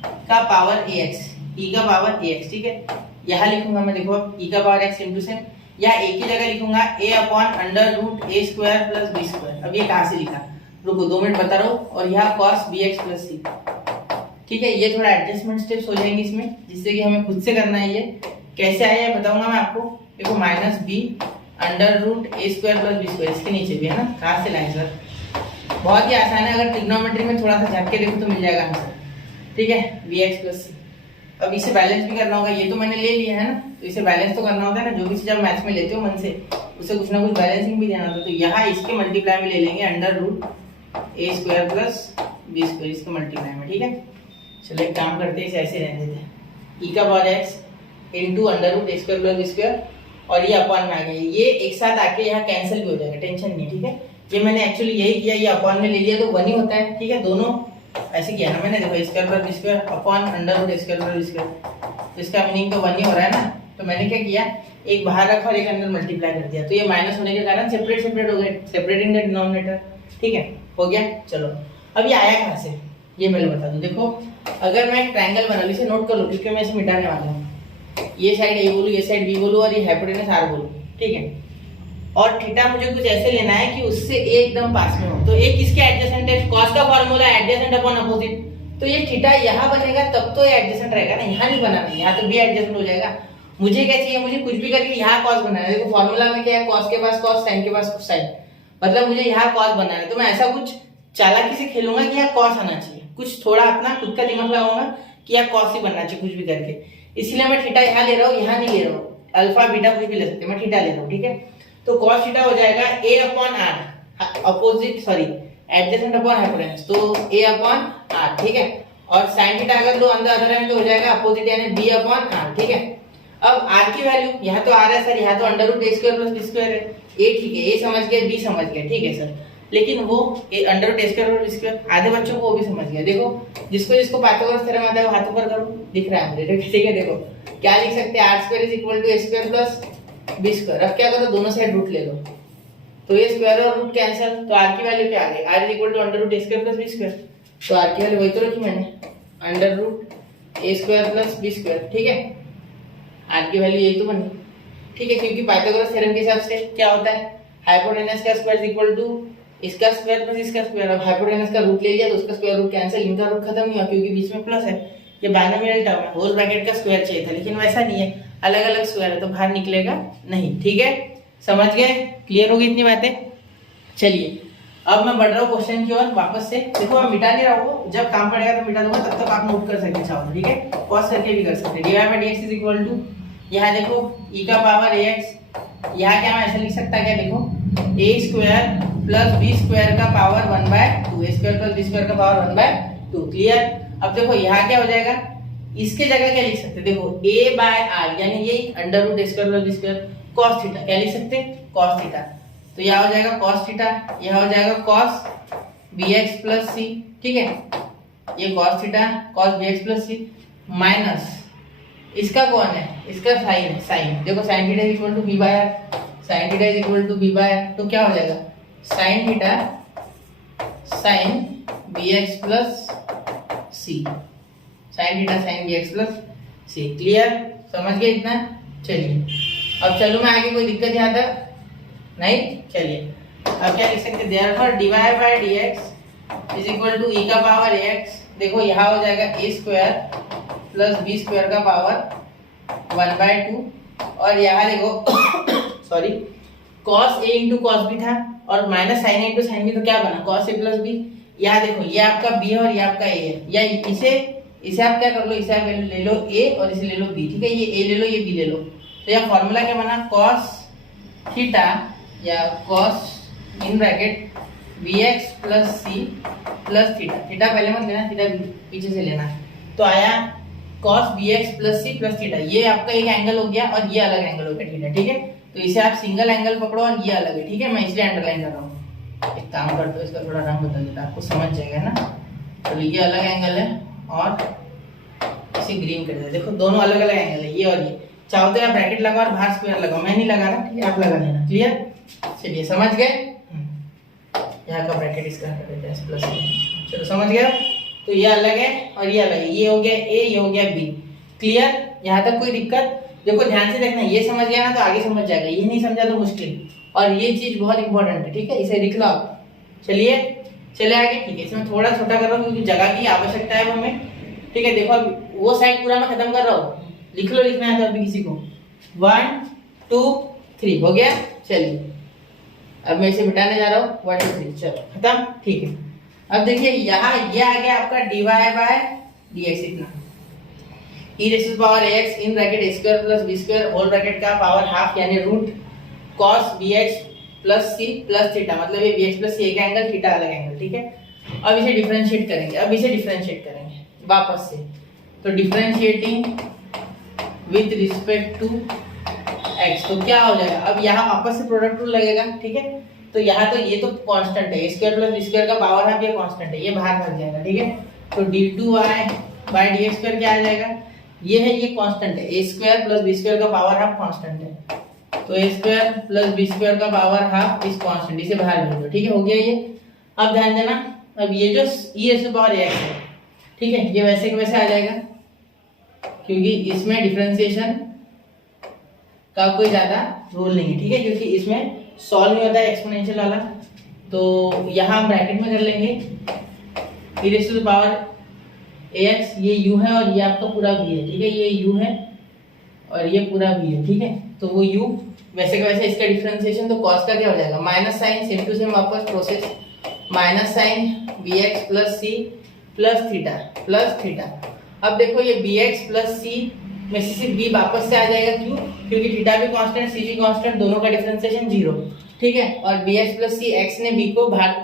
का पावर ए एक्स, ई का पावर ए एक्स, ठीक है। यहाँ लिखूंगा मैं, देखो ई का पावर एक्स इंटू सेम, या ए की जगह लिखूंगा ए अपॉन अंडर रूट ए स्क्वायर प्लस बी स्क्वायर। अब ये कहाँ से लिखा, रुको 2 मिनट बता रहा हूँ। और यहाँ कॉस बी एक्स प्लस सी, ठीक है। ये थोड़ा एडजस्टमेंट स्टेप्स हो जाएंगे इसमें, जिससे कि हमें खुद से करना है। ये कैसे आया है बताऊंगा मैं आपको। देखो माइनस बी अंडर रूट ए स्क्वायर प्लस बी स्क्वायर, इसके नीचे भी है ना, कहाँ से लाए सर, बहुत ही आसान है। अगर ट्रिग्नोमेट्री में थोड़ा सा झाँक के देखो तो मिल जाएगा आंसर, ठीक है, बी एक्स प्लस सी। अब इसे बैलेंस भी करना होगा, ये तो मैंने ले लिया है ना, तो इसे बैलेंस तो करना होता है ना, जो भी चीज आप मैथ्स में लेते हो मन से, उसे कुछ ना कुछ बैलेंसिंग भी देना होता है। तो यहाँ इसके मल्टीप्लाई में ले लेंगे अंडर रूट ए स्क्वायर प्लस बी स्क्वायर, इसके मल्टीप्लाई में, ठीक है। चलो एक काम करते हैं, इसे ऐसे रहने देते हैं, ई का power X into under root ए स्क्वायर प्लस बी स्क्वायर, और ये अपॉन में आ गया, ये एक साथ आके यहाँ कैंसिल भी हो जाएगा, टेंशन नहीं, ठीक है। ये मैंने एक्चुअली यही किया, ये अपॉन में ले लिया तो 1 ही होता है, ठीक है। दोनों ऐसे किया ना मैंने, देखो square plus B square upon under root square plus B square, तो इसका मीनिंग तो 1 ही हो रहा है ना। तो मैंने क्या किया, एक बाहर रखा और एक अंदर मल्टीप्लाई कर दिया, तो ये माइनस होने के कारण सेपरेट हो गए, सेपरेटिंग द डिनोमिनेटर, ठीक है, हो गया। चलो अब ये आया कहाँ से, ये मैं बता दूं। देखो अगर मैं एक ट्रायंगल बना लूं, इसे नोट कर लो क्योंकि मैं इसे मिटाने वाला हूँ। ये साइड ए बोलूं, ये साइड बी बोलूं, और ये हाइपोटेनस आर बोलूं, ठीक है। और थीटा मुझे कुछ ऐसे लेना है कि उससे ए एकदम पास में हो, तो ए किसके एडजेसेंट है, कॉस का फार्मूला एडजेसेंट अपॉन अपोजिट, तो ये थीटा यहाँ बनेगा तब तो ये एडजेसेंट रहेगा ना, यहाँ नहीं बनाना, यहाँ तो बी एडजेसेंट हो जाएगा। मुझे क्या चाहिए, मुझे कुछ भी करके यहाँ कॉस बनाना है। देखो फॉर्मूला में क्या है, कॉस के पास कॉस, साइन के पास साइन, मतलब मुझे यहाँ कॉस बनाना है। तो मैं ऐसा कुछ चालाकी से खेलूंगा कि यहाँ कॉस आना चाहिए, कुछ थोड़ा अपना खुद का दिमाग लगाऊंगा कि यहाँ कॉस ही बनना चाहिए कुछ भी करके, इसलिए मैं थीटा यहाँ ले रहा हूँ, यहाँ नहीं ले रहा हूँ, अल्फा बीटा कुछ भी ले सकते, मैं थीटा ले रहा हूँ, ठीक है। तो cos थीटा हो जाएगा a upon r, opposite sorry adjacent upon hypotenuse, तो a अपॉन r, ठीक है। और sin थीटा अगर लो अंदर है तो हो जाएगा अपोजिट यानी b अपॉन r, ठीक है। अब r की वैल्यू, यहाँ तो r है सर, यहाँ तो under root a square plus b square है, a ठीक है, a समझ गए, b समझ गए, ठीक है सर। लेकिन वो under root a square plus b square आधे बच्चों को वो भी समझ गया। देखो जिसको पाइथागोरस थ्योरम आता है वो हाथ ऊपर करो, दिख रहा है मुझे, ठीक है। देखो क्या लिख सकते हैं, r square is equal to a square plus B square. अब क्या करो, दोनों साइड रूट ले लो, तो ये स्क्वायर और रूट कैंसिल, तो r की वैल्यू क्या आ गई, r is equal to under root a square plus b square, तो r की वैल्यू वही तो रखी मैंने, under root a square plus b square, ठीक है। r की वैल्यू यही तो बनी, ठीक है, क्योंकि पाइथागोरस थ्योरम के हिसाब से क्या होता है, हाइपोटेनस का स्क्वायर इज इक्वल टू इसका स्क्वायर प्लस इसका स्क्वायर। अब हाइपोटेनस का रूट ले लिया तो उसका स्क्वायर रूट कैंसिल, इनका रूट खत्म नहीं हुआ क्योंकि बीच में प्लस है, ये बाइनोमियल टर्म है, होल ब्रैकेट का स्क्वायर चाहिए था, लेकिन वैसा नहीं है, अलग अलग स्क्वायर है तो बाहर निकलेगा नहीं, ठीक है। समझ गए, क्लियर होगी इतनी बातें। चलिए अब मैं बढ़ रहा हूँ क्वेश्चन की ओर वापस से। देखो मैं मिटा नहीं रहा हूँ, जब काम पड़ेगा तो मिटा दूंगा, तब तक आप नोट कर सकते चाहो, ठीक है, पॉज करके भी कर सकते हैं। dy by dx is equal to, यहाँ देखो e का पावर ax, यहाँ क्या मैं ऐसा लिख सकता क्या, देखो a square plus b square का power 1/2, a square plus b square का पावर 1/2, क्लियर। अब देखो यहाँ क्या हो जाएगा, इसके जगह क्या लिख सकते, देखो a बाय r यानी यही under root a square plus b square, cos theta क्या लिख सकते, cos थीटा, तो यहाँ हो जाएगा cos थीटा, यहाँ हो जाएगा cos bx प्लस c, ठीक है, ये cos theta cos bx plus c, minus इसका कौन है, इसका साइन है, साइन देखो sin theta is equal to b by r, sin theta is equal to b by r, तो क्या हो जाएगा sin theta sin bx plus c, sin theta sin bx plus c, clear, समझ गए इतना। चलिए अब चलो मैं आगे, कोई दिक्कत यहाँ तक नहीं, चलिए अब क्या लिख सकते, therefore dy by dx is equal to e का पावर ax, देखो यहाँ हो जाएगा a square plus b square का पावर 1/2, और यहाँ देखो sorry cos A into cos B था और minus sine A into sine B, तो क्या बना कॉस ए प्लस बी। यहाँ देखो ये आपका बी है और ये आपका ए है, या इसे आप क्या कर लो, इसे आप ले लो ए और इसे ले लो बी, ठीक है। ये ए ले लो, ये बी ले लो, तो यहाँ फॉर्मूला क्या बना कॉस थीटा या cos in bracket b x plus c plus theta. Theta पहले मत लेना, थीटा पीछे से लेना। तो आया cos b x plus c plus theta, ये आपका एक एंगल हो गया और ये अलग एंगल हो गया थीटा, ठीक है। तो इसे आप सिंगल एंगल पकड़ो और ये अलग है, ठीक है। मैं इसलिए अंडरलाइन कर रहा हूँ। एक काम करते हो, इसका थोड़ा रंग बदल देता, आपको समझ जाएगा ना। तो ये अलग एंगल है और इसे ग्रीन कर देते। देखो दोनों अलग अलग एंगल है, ये और ये। चाहो तो आप ब्रैकेट लगाओ और बाहर स्क्वायर लगाओ, मैं नहीं लगा रहा, ठीक है, आप लगा लेना। क्लियर, चलिए समझ गए। यहाँ का ब्रैकेट इसका कर देते हैं प्लस, चलो समझ गया। तो ये अलग है और ये अलग है, ये हो गया ए, ये हो गया बी। क्लियर, यहाँ तक कोई दिक्कत? देखो ध्यान से देखना, ये समझ गया ना तो आगे समझ जाएगा, ये नहीं समझा तो मुश्किल। और ये चीज बहुत इंपॉर्टेंट है, ठीक है, इसे लिख लो आप। चलिए चले आगे, ठीक है। इसमें थोड़ा छोटा कर रहा हूँ क्योंकि जगह की आवश्यकता है हमें, ठीक है। देखो अब वो साइड पूरा मैं खत्म कर रहा हूँ, लिख लो, लिखना है तो अभी किसी को। 1 2 3 हो गया। चलिए अब मैं इसे मिटाने जा रहा हूँ, 1 2 3, चलो खत्म, ठीक है। अब देखिए यहाँ ये आ गया आपका dy बाय dx, इतना e raise to power x in bracket a square plus b square whole bracket का पावर हाफ, यानी root cos bx plus c plus theta, मतलब ये bx प्लस c एक एंगल, थीटा अलग एंगल, ठीक है। अब इसे डिफरेंशिएट करेंगे, वापस से। तो differentiating with respect to x, तो क्या हो जाएगा, अब यहाँ वापस से प्रोडक्ट रूल लगेगा, ठीक है। तो यहाँ तो ये तो कांस्टेंट है, a square plus b square का पावर हाफ, ये कांस्टेंट है, ये बाहर भाग जाएगा, ठीक है। तो d2y बाय dx स्क्वायर क्या आ जाएगा, ये है, ये कांस्टेंट है, a square plus b square का पावर हाफ कांस्टेंट है। तो a square plus b square का पावर हाफ इस कांस्टेंट, इसे बाहर भेज दो, ठीक है, हो गया ये। अब ध्यान देना, अब ये जो e raise to power x है, ठीक है, ये वैसे के वैसे आ जाएगा क्योंकि इसमें डिफरेंशिएशन का कोई ज्यादा रोल नहीं है, ठीक है, क्योंकि इसमें सॉल्व नहीं होता है एक्सपोनेंशियल वाला। तो यहाँ हम ब्रैकेट में कर लेंगे e raise to power ax, ये u है और ये आपका पूरा v है, ठीक है, ये u है और ये पूरा v है, ठीक है। तो वो u वैसे के वैसे, इसका डिफरेंशिएशन तो cos का क्या हो जाएगा, minus sine same to same वापस process, minus sine bx plus c plus theta. अब देखो ये bx प्लस c में से सिर्फ b वापस से आ जाएगा, क्यों, क्योंकि थीटा भी कांस्टेंट, c भी कांस्टेंट, दोनों का डिफरेंशिएशन 0, ठीक है। और bx प्लस c, x ने b को बाहर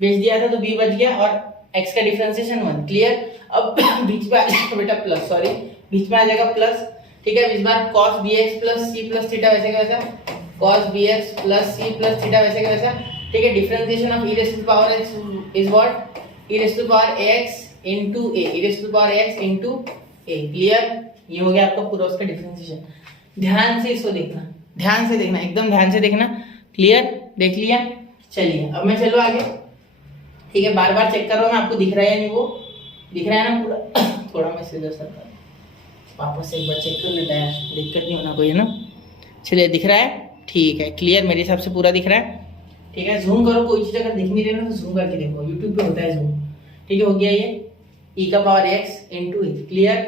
भेज दिया था तो b बच गया और x का डिफरेंशिएशन 1। क्लियर। अब बीच में आ जाएगा बेटा प्लस, सॉरी बीच में आ जाएगा प्लस, ठीक है। इस बार cos bx plus c plus theta वैसे का वैसा, cos bx plus c plus theta वैसे का वैसा, ठीक है। Differentiation of e raise to power x is what, e raise to power x into a, e raise to power x into a। Clear, ये हो गया आपका पूरा उसका डिफरेंशिएशन। ध्यान से इसको देखना, ध्यान से देखना, एकदम ध्यान से देखना। क्लियर, देख लिया। चलिए अब मैं चलो आगे, ठीक है। बार बार चेक कर रहा हूँ मैं, आपको दिख रहा है या नहीं, वो दिख रहा है ना पूरा थोड़ा मैं सीधा सरका वापस से एक बार चेक कर लेता है, दिक्कत नहीं होना कोई, है ना। चलिए दिख रहा है, ठीक है, क्लियर, मेरे हिसाब से पूरा दिख रहा है, ठीक है। जूम करो, कोई चीज़ अगर दिख नहीं रही ना तो जूम करके देखो, यूट्यूब पे होता है जूम, ठीक है। हो गया ये e का पावर x इंटू ए। क्लियर,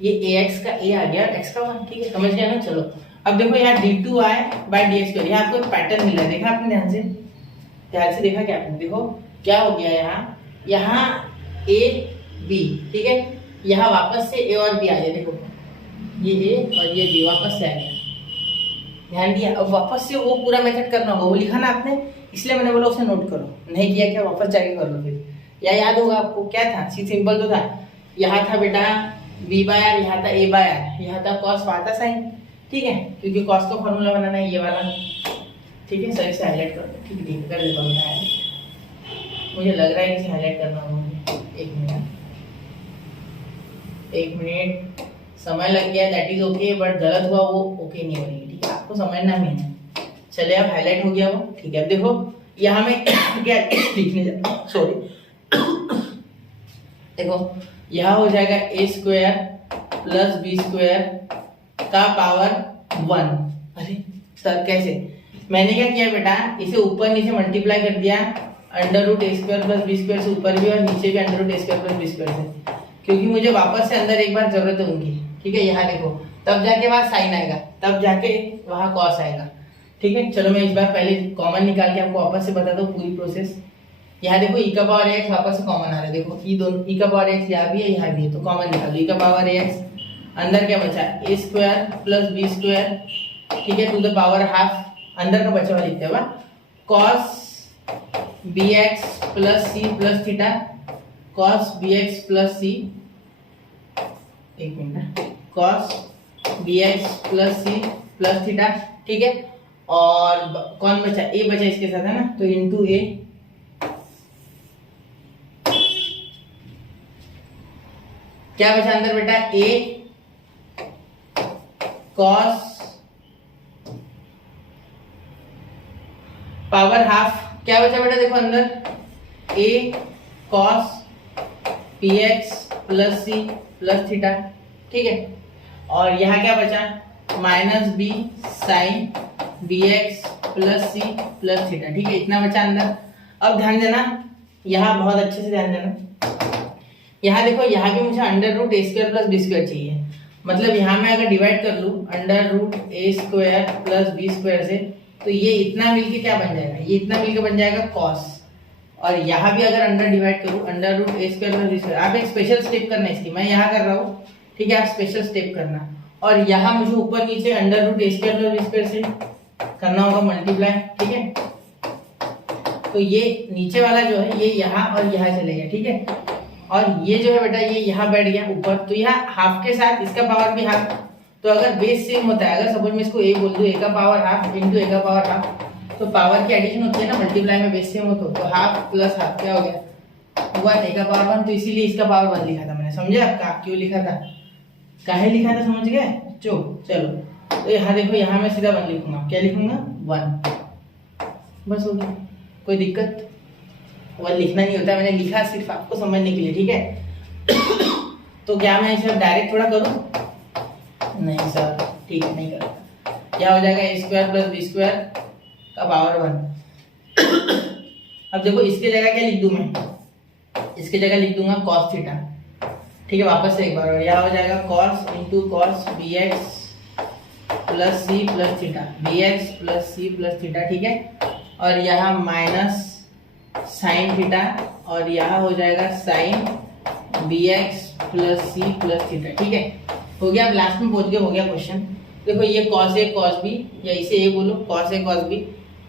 ये ax का a आ गया, x का 1, ठीक है, समझ गया ना। चलो अब देखो यहाँ d2y बाय dx स्क्वायर, यहाँ आपको एक पैटर्न मिल रहा है, देखा आपने ध्यान से देखा क्या आपने, देखो क्या हो गया, यहाँ a b, ठीक है, यहाँ वापस से a और b आ गया, देखो ये a और ये b वापस से आ गया, ध्यान दिया। अब वापस से वो पूरा मेथड करना होगा, वो लिखा ना आपने, इसलिए मैंने बोला उसे नोट करो, नहीं किया क्या वापस जाके कर लो फिर, या याद होगा आपको क्या था, सिंपल तो था, यहाँ था बेटा b बाय r, यहाँ था a बाय r, यहाँ था cos, वहाँ था साइन, ठीक है, क्योंकि cos का फॉर्मूला बनाना है ये वाला, ठीक है। सर इसे हाईलाइट कर दो, ठीक है, कर देता हूँ, मुझे लग रहा है इसे हाईलाइट करना होगा, एक मिनट समय लग गया, दैट इज ओके, बट गलत हुआ वो ओके नहीं बनेगी, ठीक है, आपको समझना भी है। चले अब हाईलाइट हो गया वो, ठीक है। अब देखो यहाँ में क्या लिखने जा, सॉरी देखो यहाँ हो जाएगा a square plus B square का पावर 1। अरे सर कैसे, मैंने क्या किया बेटा, इसे ऊपर नीचे मल्टीप्लाई कर दिया, under root a square plus B square से ऊपर भी और नीचे भी under root a square plus B square से, क्योंकि मुझे वापस से अंदर एक बार जरूरत है उनकी, ठीक है। यहाँ देखो तब जाके वहां साइन आएगा, तब जाके वहां कॉस आएगा। ठीक है, चलो मैं इस बार पहले कॉमन निकाल के आपको वापस से बताता हूँ पूरी प्रोसेस। यहाँ देखो e का पावर x वापस से कॉमन आ रहा है, देखो e दोनों e का पावर x यहाँ भी है यहाँ भी है, तो कॉमन निकाल लो। e का पावर x अंदर क्या बचा, a square plus b square, ठीक है, टू द पावर हाफ, अंदर का बचा हुआ लिखते हैं cos bx plus c plus theta, cos bx plus c, एक minute, cos bx plus c plus theta, ठीक है। और कौन बचा, a बचा इसके साथ है ना, तो इंटू a, क्या बचा अंदर बेटा, a cos पावर हाफ, क्या बचा बेटा देखो अंदर, a cos px plus c plus theta, ठीक है। और यहाँ क्या बचा, minus b sine bx plus c plus theta, ठीक है, इतना बचा अंदर। अब ध्यान देना, यहाँ बहुत अच्छे से ध्यान देना, यहाँ देखो यहाँ भी मुझे अंडर रूट ए स्क्वायर प्लस बी स्क्वायर चाहिए, मतलब यहाँ मैं अगर डिवाइड कर लूँ अंडर रूट ए स्क्वायर प्लस बी स्क्वायर से, तो ये इतना मिलके क्या बन जाएगा, ये इतना मिलके बन जाएगा कॉस। और यहाँ भी अगर अंडर डिवाइड करूँ अंडर रूट ए स्क्वायर प्लस बी स्क्वायर, आप एक स्पेशल स्टेप करना इसकी, मैं यहाँ कर रहा हूँ, ठीक है, आप स्पेशल स्टेप करना। और यहाँ मुझे ऊपर नीचे अंडर रूट ए स्क्वायर प्लस बी स्क्वायर से करना होगा मल्टीप्लाई, ठीक है। तो ये नीचे वाला जो है ये यहाँ और यहाँ चलेगा, ठीक है। और ये जो है बेटा ये यहाँ बैठ गया ऊपर, तो यहाँ हाफ के साथ इसका पावर भी हाफ, तो अगर बेस सेम होता है, अगर सपोज मैं इसको a बोल दूं, a का पावर हाफ इंटू a का पावर हाफ, तो पावर की एडिशन होती है ना मल्टीप्लाई में, बेस सेम हो तो हाफ प्लस हाफ क्या हो गया, 1, a का पावर 1, तो इसीलिए इसका पावर 1 लिखा था मैंने, समझे आपका क्यों लिखा था, काहे लिखा था, समझ गए चलो। तो यहाँ देखो यहाँ मैं सीधा 1 लिखूंगा, क्या लिखूंगा 1, बस हो गया, कोई दिक्कत, 1 लिखना नहीं होता, मैंने लिखा सिर्फ आपको समझने के लिए, ठीक है। तो क्या मैं इसे डायरेक्ट थोड़ा करूं, नहीं सर, ठीक है नहीं करूंगा, क्या हो जाएगा a square plus B square का पावर 1। अब देखो इसके जगह क्या लिख दूं मैं, इसके जगह लिख दूंगा cos थीटा, ठीक है, वापस से एक बार, और यह हो जाएगा cos इंटू cos bx plus c plus theta, bx plus c plus theta, ठीक है। और यहाँ माइनस साइन थीटा, और यहाँ हो जाएगा sine bx plus c plus theta, ठीक है, हो गया। अब लास्ट में पहुंच गए, हो गया क्वेश्चन। देखो ये cos a cos b, या इसे ये बोलो cos a cos b,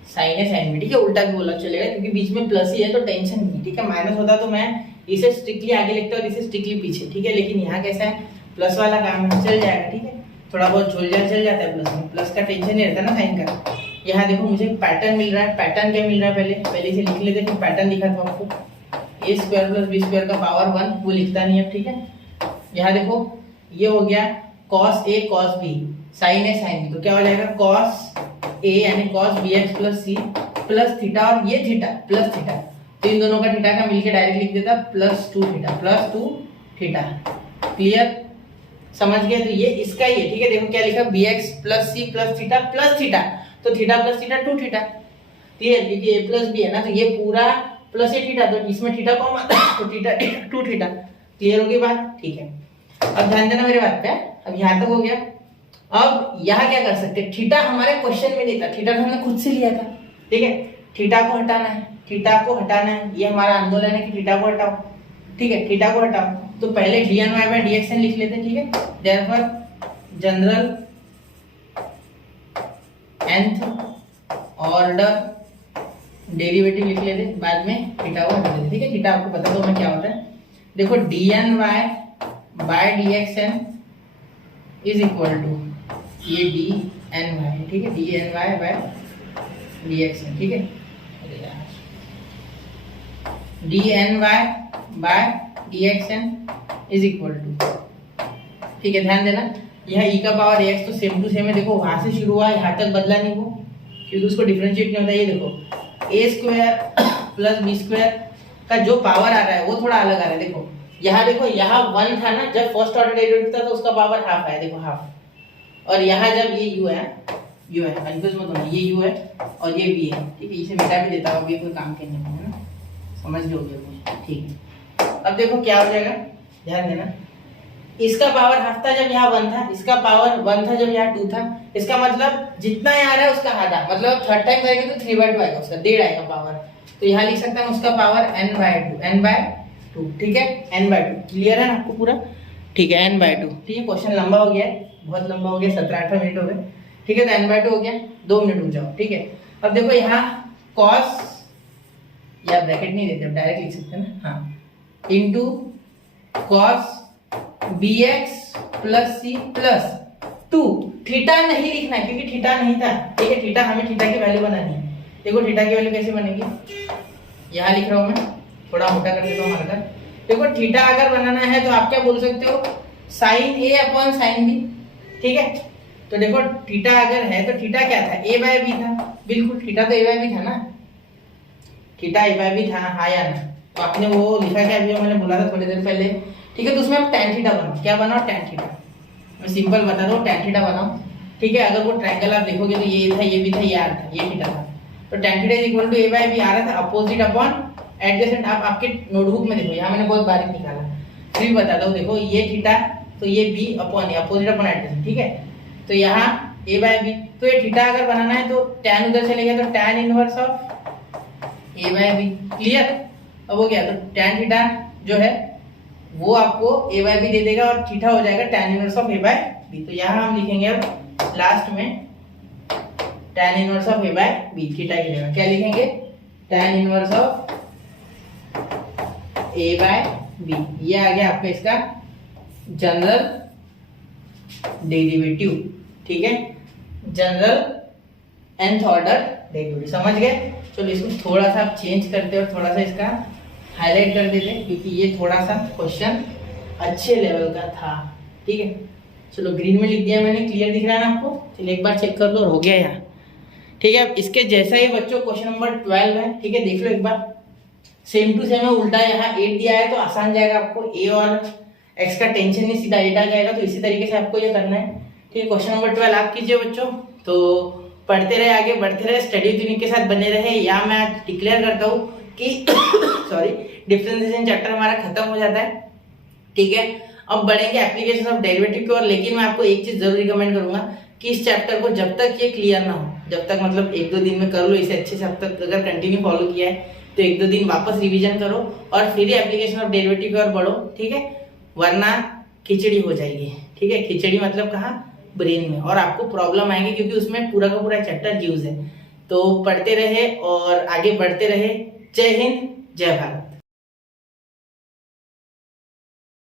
sine a sin b, ठीक है, उल्टा भी बोला चलेगा क्योंकि बीच में प्लस ही है तो टेंशन नहीं, ठीक है। माइनस होता तो मैं इसे स्ट्रिक्टली आगे लिखता और इसे स्ट्रिक्टली पीछे, ठीक है, लेकिन यहाँ कैसा है प्लस वाला काम है, चल जाएगा, ठीक है, थोड़ा बहुत झोल चल जाता है प्लस में, प्लस का टेंशन नहीं रहता ना साइन का। यहाँ देखो मुझे पैटर्न मिल रहा है, पैटर्न क्या मिल रहा है, पहले इसे लिख लेते, फिर पैटर्न दिखा था आपको, a square plus B square का पावर 1, वो लिखता नहीं है, ठीक है। यहाँ देखो ये हो गया cos a cos b, sin a sin b, तो क्या हो जाएगा cos a यानी cos bx plus c plus theta, और ये थीटा प्लस थीटा, तो इन दोनों का थीटा का मिलके डायरेक्ट लिख देता प्लस 2 थीटा, क्लियर, समझ गए। तो ये इसका ही है, ठीक है, देखो क्या लिखा bx plus c plus theta, तो theta plus theta 2 theta, clear, क्योंकि a प्लस b है ना, तो ये पूरा प्लस a थीटा, तो इसमें थीटा कॉमन तो थीटा 2 थीटा, क्लियर होगी बात, ठीक है। अब ध्यान देना मेरे बात पे, अब यहाँ तक हो गया। अब यहाँ क्या कर सकते हैं, थीटा हमारे क्वेश्चन में नहीं था, थीटा तो हमने खुद से लिया था, ठीक है, थीटा को हटाना है, ये हमारा आंदोलन है कि थीटा को हटाओ, ठीक है, थीटा को हटाओ, तो पहले dny बाय dxn लिख लेते हैं, ठीक है, therefore general nth order derivative लिख लेते, बाद में थीटा को हटा देते, ठीक है, थीटा आपको पता तो हमें क्या होता है, देखो dny by dxn is equal to ये dny, ठीक है, dny बाय dxn, ठीक है, dny by dxn is equal to, ठीक है, ध्यान देना, यह e का पावर ax तो सेम टू सेम है, देखो वहां से शुरू हुआ, यहाँ तक बदला नहीं वो, क्योंकि उसको डिफरेंशिएट नहीं होता। ये देखो a square plus B square का जो पावर आ रहा है वो थोड़ा अलग आ रहा है, देखो यहाँ 1 था ना, जब फर्स्ट ऑर्डर डेरिवेटिव था तो उसका पावर हाफ आया, देखो हाफ, और यहाँ जब ये u है कंफ्यूज मत होना, ये u है और ये b है, ठीक है, इसे मिटा भी देता हूँ, अभी कोई काम करने में, है ना, समझ लोगे, ठीक है। अब देखो क्या हो जाएगा, ध्यान देना, इसका पावर हाफ था जब यहाँ 1 था, इसका पावर 1 था जब यहाँ 2 था। इसका मतलब जितना यहाँ आ रहा है उसका आधा, मतलब थर्ड टाइम करेंगे तो 3/2 आएगा, उसका 1.5 आएगा पावर। तो यहाँ लिख सकते हैं उसका पावर n/2, ठीक है, n/2। क्लियर है ना आपको पूरा? ठीक है, n/2। ठीक है, क्वेश्चन लंबा हो गया है, बहुत लंबा हो गया, 17-18 मिनट हो गए। ठीक है, तो n/2 हो गया, 2 मिनट रुक जाओ। ठीक है, अब देखो यहाँ cos, या ब्रैकेट नहीं देते, डायरेक्ट लिख सकते हैं ना, हाँ, into cos bx plus c plus 2। Theta नहीं लिखना है क्योंकि थीटा नहीं था। ठीक है, थीटा हमें थीटा की वैल्यू बनानी है। देखो थीटा की वैल्यू कैसे बनेगी, यहाँ लिख रहा हूँ मैं, थोड़ा मोटा कर देता हूँ हमारा। देखो थीटा अगर बनाना है तो आप क्या बोल सकते हो, साइन ए अपॉन साइन बी। ठीक है, तो देखो थीटा अगर है तो थीटा क्या था, a/b था। बिल्कुल, थीटा तो a/b था ना, थीटा a/b था, हाँ या ना? तो आपने वो लिखा क्या, अभी मैंने बोला था थोड़ी देर पहले। ठीक है, तो उसमें आप tan थीटा बनाओ। क्या बनाओ, tan थीटा। मैं सिंपल बता दूं, tan थीटा बनाओ। ठीक है, अगर वो ट्रायंगल आप देखोगे तो ये था, ये भी था, ये आर था, ये थीटा था। तो tan theta is equal to a/b आ रहा था, अपोजिट अपॉन एडजेसेंट। आप आपके नोटबुक में देखो, यहाँ मैंने बहुत बारीक निकाला, फिर भी बताता हूँ। देखो ये थीटा, तो ये b upon, opposite upon adjacent. ठीक है, तो यहाँ a/b, तो ये थीटा अगर बनाना है तो tan उधर चलेगा, तो tan inverse of a/b। Clear? अब हो गया, तो tan थीटा जो है वो आपको a/b दे देगा और थीटा हो जाएगा tan इनवर्स ऑफ a/b। तो यहाँ हम लिखेंगे अब लास्ट में tan inverse of a/b, theta की जगह क्या लिखेंगे, tan इनवर्स ऑफ a/b। ये आ गया आपका इसका जनरल डेरिवेटिव। ठीक है, जनरल nth ऑर्डर डेरिवेटिव, समझ गए? चलो इसको थोड़ा सा आप चेंज करते और थोड़ा सा इसका हाईलाइट कर देते क्योंकि ये थोड़ा सा क्वेश्चन अच्छे लेवल का था। ठीक है, चलो ग्रीन में लिख दिया मैंने, क्लियर दिख रहा है ना आपको? चलिए एक बार चेक कर लो, हो गया यहाँ। ठीक है, इसके जैसा ही बच्चों क्वेश्चन नंबर 12 है। ठीक है, देख लो एक बार, सेम टू सेम है, उल्टा यहाँ 8 दिया है तो आसान जाएगा आपको। a और x का टेंशन नहीं, सीधा 8 आ जाएगा। तो इसी तरीके से आपको ये करना है। ठीक है, क्वेश्चन नंबर 12 आप कीजिए बच्चों। तो पढ़ते रहे, आगे बढ़ते रहे, स्टडी विद यूनिक के साथ बने रहे। या मैं आज डिक्लेयर करता हूँ कि सॉरी, डिफरेंशिएशन चैप्टर हमारा खत्म हो जाता है। ठीक है, अब बढ़ेंगे एप्लीकेशन ऑफ डेरिवेटिव की ओर। लेकिन मैं आपको एक चीज जरूर रिकमेंड करूंगा कि इस चैप्टर को जब तक ये क्लियर ना हो, जब तक मतलब 1-2 दिन में कर लो इसे अच्छे से। अब तक अगर कंटिन्यू फॉलो किया है तो 1-2 दिन वापस रिवीजन करो और फिर एप्लीकेशन ऑफ डेरिवेटिव की ओर बढ़ो। ठीक है, वरना खिचड़ी हो जाएगी। ठीक है, खिचड़ी मतलब कहाँ, ब्रेन में, और आपको प्रॉब्लम आएगी क्योंकि उसमें पूरा का पूरा चैप्टर यूज है। तो पढ़ते रहे और आगे बढ़ते रहे। जय हिंद, जय भारत।